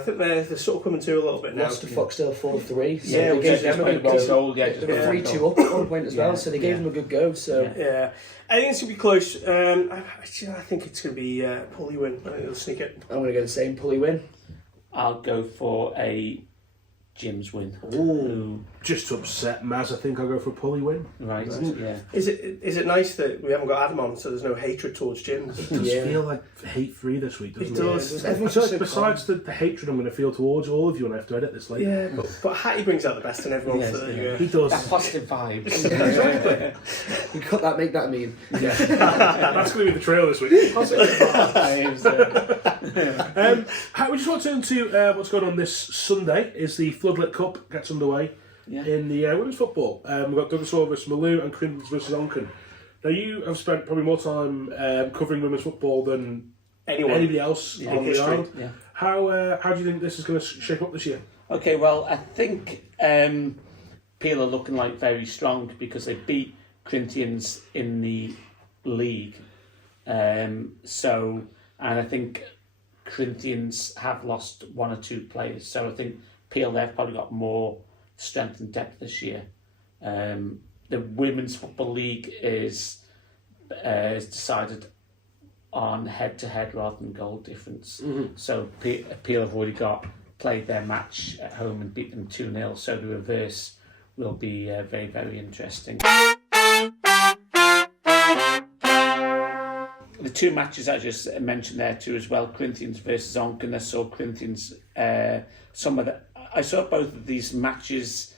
think they're sort of coming to a little bit now. Lost to Foxdale 4-3. So yeah, they gave them a good go. They were 3-2 up at one point as well, so they gave them a good go. So I think it's going to be close. I think it's going to be Pulley win. I think they'll sneak it. I'm going to go the same, Pulley win. I'll go for a Jim's win. Ooh. Just to upset Maz, I think I'll go for a Pulley win. Right, yeah. Is it nice that we haven't got Adam on, so there's no hatred towards Jim? It does feel like hate-free this week, doesn't it? It does. Everyone's so Besides the hatred I'm going to feel towards all of you when I have to edit this later. Yeah, but Hatty brings out the best in everyone. Yes, so yeah. He does. That positive vibes. Exactly. You cut that, make that a meme. That's going to be the trail this week. We just want to turn to what's going on this Sunday. Is the Floodlit Cup gets underway in the women's football. We've got Douglas Hall versus Malou and Corinthians versus Onken. Now you have spent probably more time covering women's football than anybody else on the island. Yeah. How do you think this is going to shape up this year? Okay, well, I think Peel are looking like very strong because they beat Corinthians in the league. And I think Corinthians have lost one or two players. So I think Peel, they've probably got more strength and depth this year. The Women's Football League is decided on head-to-head rather than goal difference. Mm-hmm. So Peel have already played their match at home and beat them 2-0. So the reverse will be very, very interesting. The two matches I just mentioned there too as well, Corinthians versus Onken. I saw Corinthians, I saw both of these matches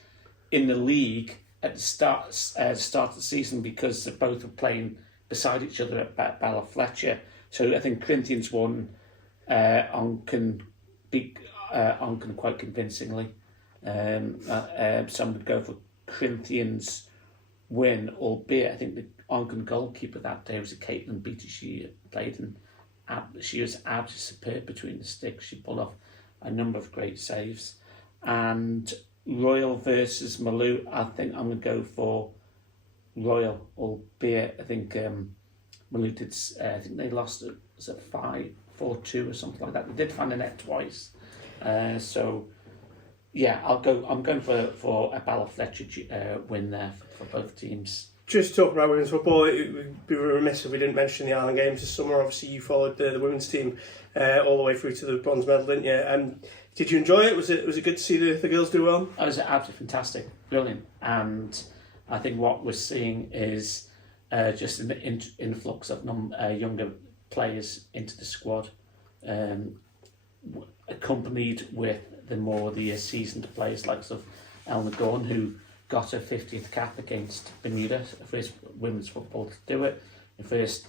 in the league at the start of the season because they both were playing beside each other at Bala Fletcher. So I think Corinthians won, Onken beat Onken quite convincingly. So I'm going to go for Corinthians win, albeit I think the Onken goalkeeper that day was a Caitlin Beattie. She played and she was absolutely superb between the sticks. She pulled off a number of great saves. And Royal versus Malou, I think I'm going to go for Royal, albeit I think Malou did, I think they lost, was it 5-4-2 or something like that. They did find the net twice. So yeah, I'm going for a Bala Fletcher win there for both teams. Just talking about women's football, it would be remiss if we didn't mention the Island Games this summer. Obviously, you followed the women's team all the way through to the bronze medal, didn't you? Did you enjoy it? Was it good to see the girls do well? It was absolutely fantastic, brilliant. And I think what we're seeing is just an influx of younger players into the squad, accompanied with the seasoned players like sort of Elna Gorn, who got her 50th cap against Bermuda, first women's football to do it, the first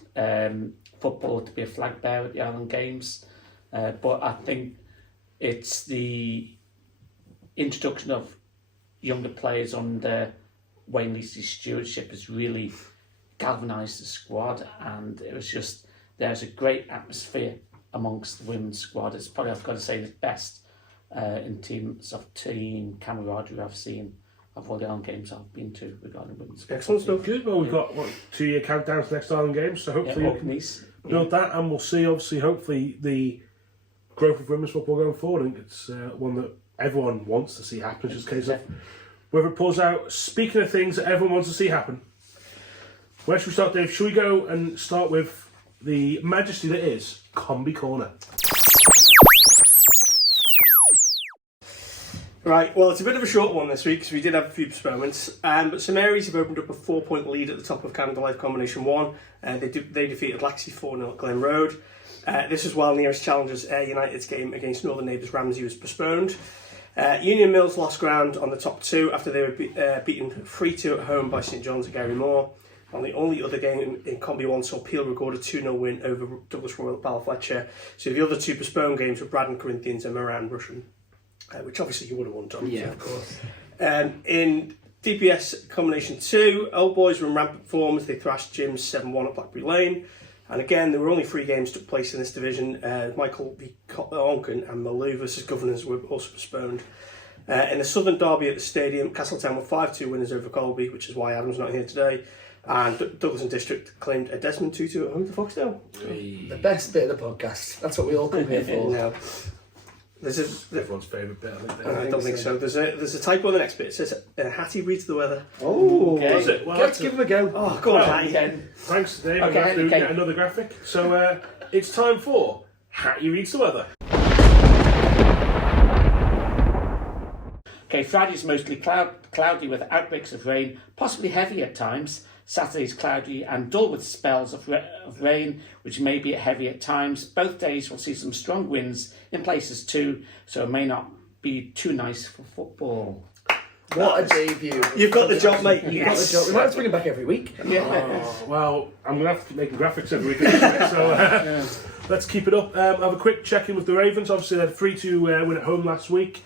footballer to be a flag bearer at the Island Games. But I think it's the introduction of younger players under Wayne Leesey's stewardship has really galvanised the squad, and it was just, there's a great atmosphere amongst the women's squad. It's probably, I've got to say, the best in terms of team camaraderie I've seen of all the Island Games I've been to regarding women's. Excellent stuff. Good. Well, we've got 2-year countdown to the next Island Games, so hopefully we'll build that, and we'll see. Obviously, hopefully the growth of women's football going forward. I think it's one that everyone wants to see happen. It's just a case of whether it pulls out. Speaking of things that everyone wants to see happen, where should we start, Dave? Should we go and start with the majesty that is Combi Corner? Right, well, it's a bit of a short one this week because we did have a few postponements, but St Mary's have opened up a 4-point lead at the top of Canada Life Combination 1. They defeated Laxey 4-0 at Glen Road. This is while nearest challengers Ayr United's game against Northern Neighbours Ramsey was postponed. Union Mills lost ground on the top two after they were beaten 3-2 at home by St John's at Gary Moore. And the only other game in Combi 1 saw Peel record a 2-0 win over Douglas Royal at Bala Fletcher. So the other two postponed games were Braddon Corinthians and Moran Russian. Which obviously you would have won, Tom. Yeah, of course. In DPS Combination 2, Old Boys were in rampant form as they thrashed Gyms 7-1 at Blackberry Lane. And again, there were only 3 games took place in this division. Michael v Onken and Malou versus Governors were also postponed. In the Southern Derby at the stadium, Castletown were 5-2 winners over Colby, which is why Adam's not here today. And Douglas and District claimed a Desmond 2-2 at home to Foxdale. The best bit of the podcast. That's what we all come here for. Now, Everyone's favourite bit, I think. I don't think so. There's a typo in the next bit. It says Hatty reads the weather. Oh, okay. Does it? Well, let's give him a go. Oh, go on, Hatty. Again. Thanks, Dave. Okay, We're going to okay. get another graphic. So it's time for Hatty Reads the Weather. Okay, Friday's mostly cloudy with outbreaks of rain, possibly heavy at times. Saturday's cloudy and dull with spells of rain, which may be heavy at times. Both days will see some strong winds in places too, so it may not be too nice for football. What a debut. You've got the job, mate. You've got the job. We might have to bring him back every week. Oh, well, I'm going to have to keep making graphics every week, so let's keep it up. Have a quick check-in with the Ravens. Obviously, they had a 3-2 win at home last week.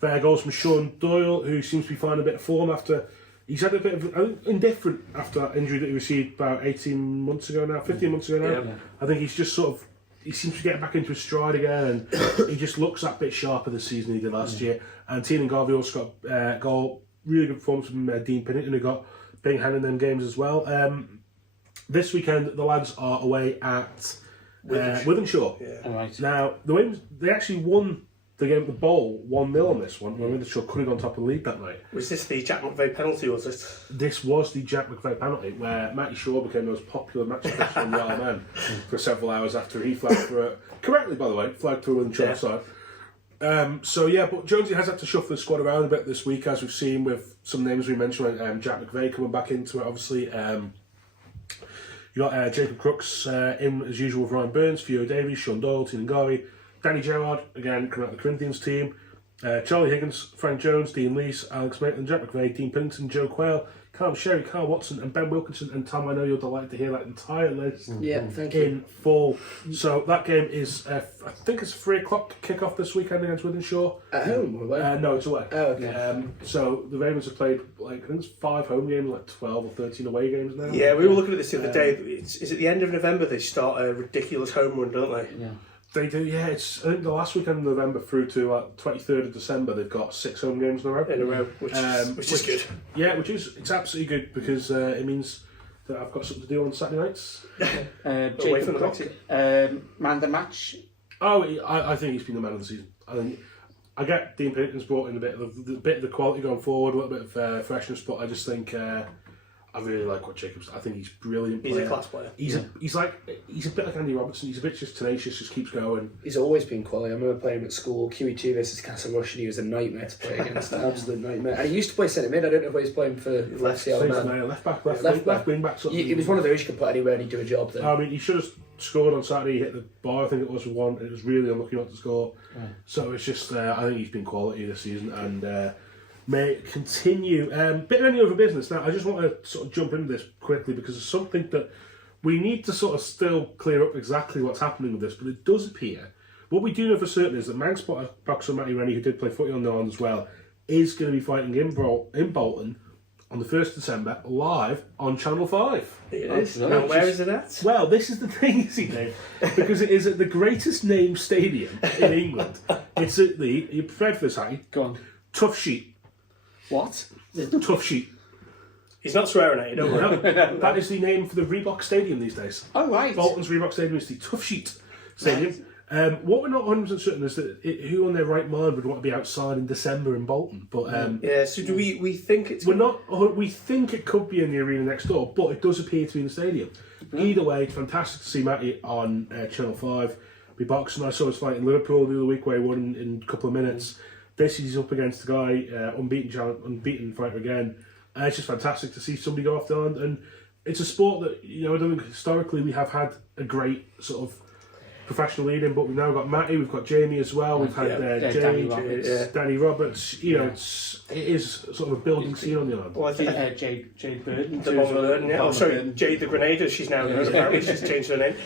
Goals from Sean Doyle, who seems to be finding a bit of form after... He's had a bit of indifferent after injury that he received about 15 months ago now. Yeah. I think he's just sort of... He seems to be getting back into his stride again, and he just looks that bit sharper this season than he did last year. And Tiernan Garvey also got a goal, really good performance from Dean Pinnington, who got a big hand in them games as well. This weekend, the lads are away at Wythenshawe. Yeah. All right. Now, they actually won the game at the Bowl 1-0 on this one, when Wythenshawe could have gone top of the league that night. Was this the Jack McVeigh penalty, was it? This was the Jack McVeigh penalty, where Matty Shaw became the most popular match official on the Isle of Man for several hours after he flagged for correctly, by the way, flagged for a Wythenshawe side. So yeah, but Jonesy has had to shuffle the squad around a bit this week, as we've seen with some names we mentioned, like Jack McVeigh coming back into it. Obviously, you got Jacob Crooks in as usual with Ryan Burns, Theo Davies, Sean Doyle, Tiernan Garvey, Danny Gerrard again coming out of the Corinthians team, Charlie Higgins, Frank Jones, Dean Lees, Alex Maitland, Jack McVeigh, Dean Pinnington, Joe Quayle, Callum Sherry, Carl Watson, and Ben Wilkinson. And Tom, I know you're delighted to hear that entire list Thank you. in full. So that game is, I think it's 3 o'clock kick-off this weekend against Wythenshawe. At home or away? No, it's away. Oh, okay. So the Ravens have played, I think it's 5 home games, 12 or 13 away games now. Yeah, we were looking at this the other day. Is at the end of November they start a ridiculous home run, don't they? Yeah. They do, yeah. It's, I think the last weekend of November through to 23rd of December, they've got 6 home games in a row. Which is good. Yeah, it's absolutely good because it means that I've got something to do on Saturday nights. Away from the Crook, man of the match. Oh, I think he's been the man of the season. I get Dean Pinnington's brought in a bit of the quality going forward, a little bit of freshness, but I just think I really like what Jacobs. I think he's brilliant. He's a class player. He's a bit like Andy Robertson. He's a bit just tenacious, just keeps going. He's always been quality. I remember playing at school, QE2 versus Castle Rush, and he was a nightmare to play against. An absolute nightmare. And he used to play centre mid. I don't know if he's playing for left Left back, left wing back. He was one of those you could put anywhere and he'd do a job there. I mean, he should have scored on Saturday. He hit the bar, I think it was for one. It was really unlucky not to score. So it's just, I think he's been quality this season and may continue. Bit of any other business. Now, I just want to sort of jump into this quickly because it's something that we need to sort of still clear up exactly what's happening with this, but it does appear. What we do know for certain is that Manx boxer Matty Rennie, who did play footy on the island as well, is going to be fighting in Bolton on the 1st of December, live on Channel 5. It is. Now, where is it at? Well, this is the thing, you see, Dave, because it is at the greatest named stadium in England. It's at the, you prepared for this, Hatty? Go on. Tough Sheet. What? Tough Sheet. He's not swearing at you, don't worry. That is the name for the Reebok Stadium these days. Oh, right. Bolton's Reebok Stadium is the Tough Sheet Stadium. What we're not 100% certain is that who on their right mind would want to be outside in December in Bolton. But yeah, so do we think it's... we think it could be in the arena next door, but it does appear to be in the stadium. Either way, it's fantastic to see Matty on Channel 5 be boxing. I saw his fight in Liverpool the other week where he won in a couple of minutes. This he's up against a guy, unbeaten fighter again. It's just fantastic to see somebody go off the island, and it's a sport that, I don't think historically we have had a great sort of professional lead in, but we've now got Matty, we've got Jamie as well, we've had Danny Roberts. It is sort of a building scene on the island. Well, Jade Burden. The Bob Burden, yeah. Oh, sorry, Jade the Grenadier, she's now known, apparently, she's changed her name.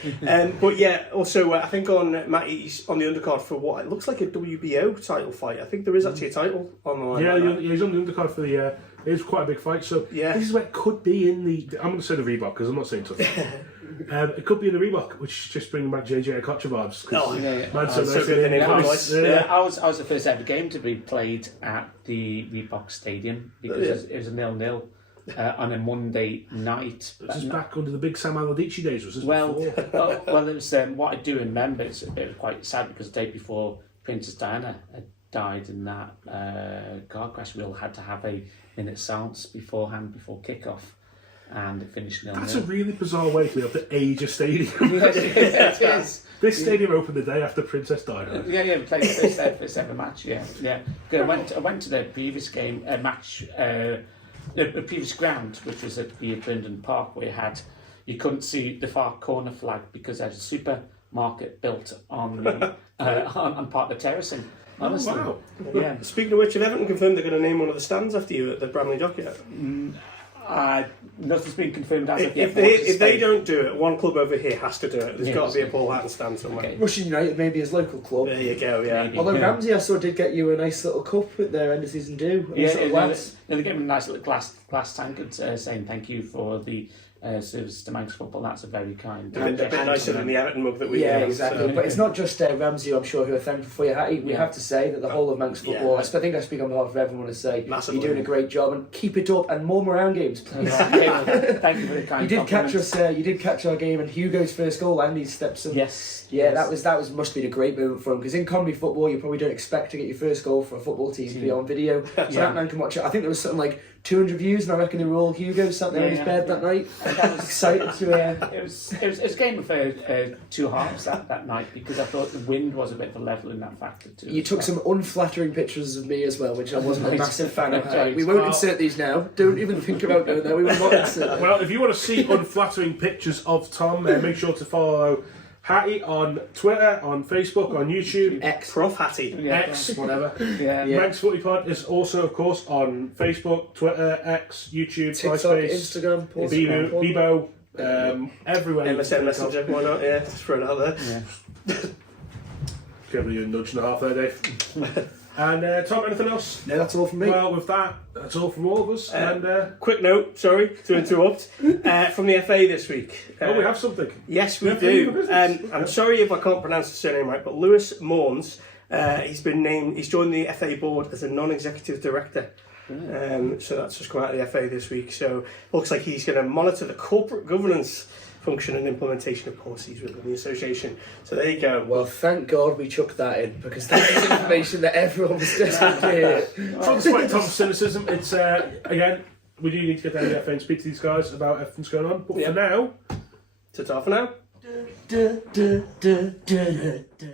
But yeah, also, I think on Matty's on the undercard for what it looks like a WBO title fight. I think there is actually a title on the line. Yeah, he's on the undercard for the, it is quite a big fight, so this is where it could be in the, I'm going to say the Reebok, because I'm not saying tough. It could be in the Reebok, which is just bringing back JJ Okocha vibes. I was the first ever game to be played at the Reebok Stadium because it was a 0-0 on a Monday night. This is back under the big Sam Allardyce days, was this before? It was what I do remember. It was quite sad because the day before Princess Diana had died in that car crash, we all had to have a minute silence beforehand before kick-off. And it finished 0-0. That's a really bizarre way to be able to age a stadium. It is. This stadium opened the day after Princess died. Right? Yeah, we played the first ever match. Yeah. I went to the previous game, match, the previous ground, which was at the Brendan Park, where you couldn't see the far corner flag because there's a supermarket built on on part of the terracing. Honestly, Wow. yeah. Speaking of which, have Everton confirmed they're going to name one of the stands after you at the Bramley Dockyard? Nothing's been confirmed as of yet. If they don't do it, one club over here has to do it. There's got to be a Paul Hatton stand somewhere. Okay. Rushden United, maybe his local club. There you go, yeah. Maybe. Although Ramsey, I saw, did get you a nice little cup at their end of season do. They gave him a nice little glass tankard saying thank you for the service to Manx football. That's a very kind. A bit nicer than the Everton mug that we Yeah, have, exactly. so. But it's not just Ramsey, I'm sure, who are thankful for you, Hatty. We have to say that the whole of Manx football, I think I speak on behalf of everyone to say, Massively. you're doing a great job and keep it up and more Moran games, please. Thank you for the kind. You did catch compliments. us. You did catch our game and Hugo's first goal and his steps up. Yes. Yeah, that was must have been a great moment for him because in comedy football you probably don't expect to get your first goal for a football team to be on video. So that man can watch it. I think there was something like 200 views, and I reckon they were all Hugo sat there in his bed that night. That was excited to. It was a game of two halves that night because I thought the wind was a bit of a level in that factor too. You took some unflattering pictures of me as well, which I wasn't a Right. massive fan of. Right. We won't Well- insert these now. Don't even think about doing that. We will not insert them. Well, if you want to see unflattering pictures of Tom, make sure to follow Hatty on Twitter, on Facebook, on YouTube, X, Prof Hatty. Yeah. X, whatever. Yeah. Manx Footy Pod is also, of course, on Facebook, Twitter, X, YouTube, TikTok, MySpace, Instagram, Bebo, everywhere. MSN Messenger, why not? Yeah, just throw it out there. Yeah. Giving you a nudge and a half there, Dave. And Tom, anything else? No, that's all from me. Well, with that, that's all from all of us. And Quick note, sorry to interrupt, from the FA this week. we have something. Yes, we Yeah, do. business. I'm sorry if I can't pronounce the surname right, but Lewis Morns, he's joined the FA board as a non-executive director. So that's just come out of the FA this week. So looks like he's going to monitor the corporate governance function and implementation of policies within the association. So there you go. Well, thank God we chucked that in because that is information that everyone was desperate to hear. From despite Tom's cynicism, it's again, we do need to get down to the FA and speak to these guys about everything's going on. But for now, Ta-ta for now. Da, da, da, da, da, da.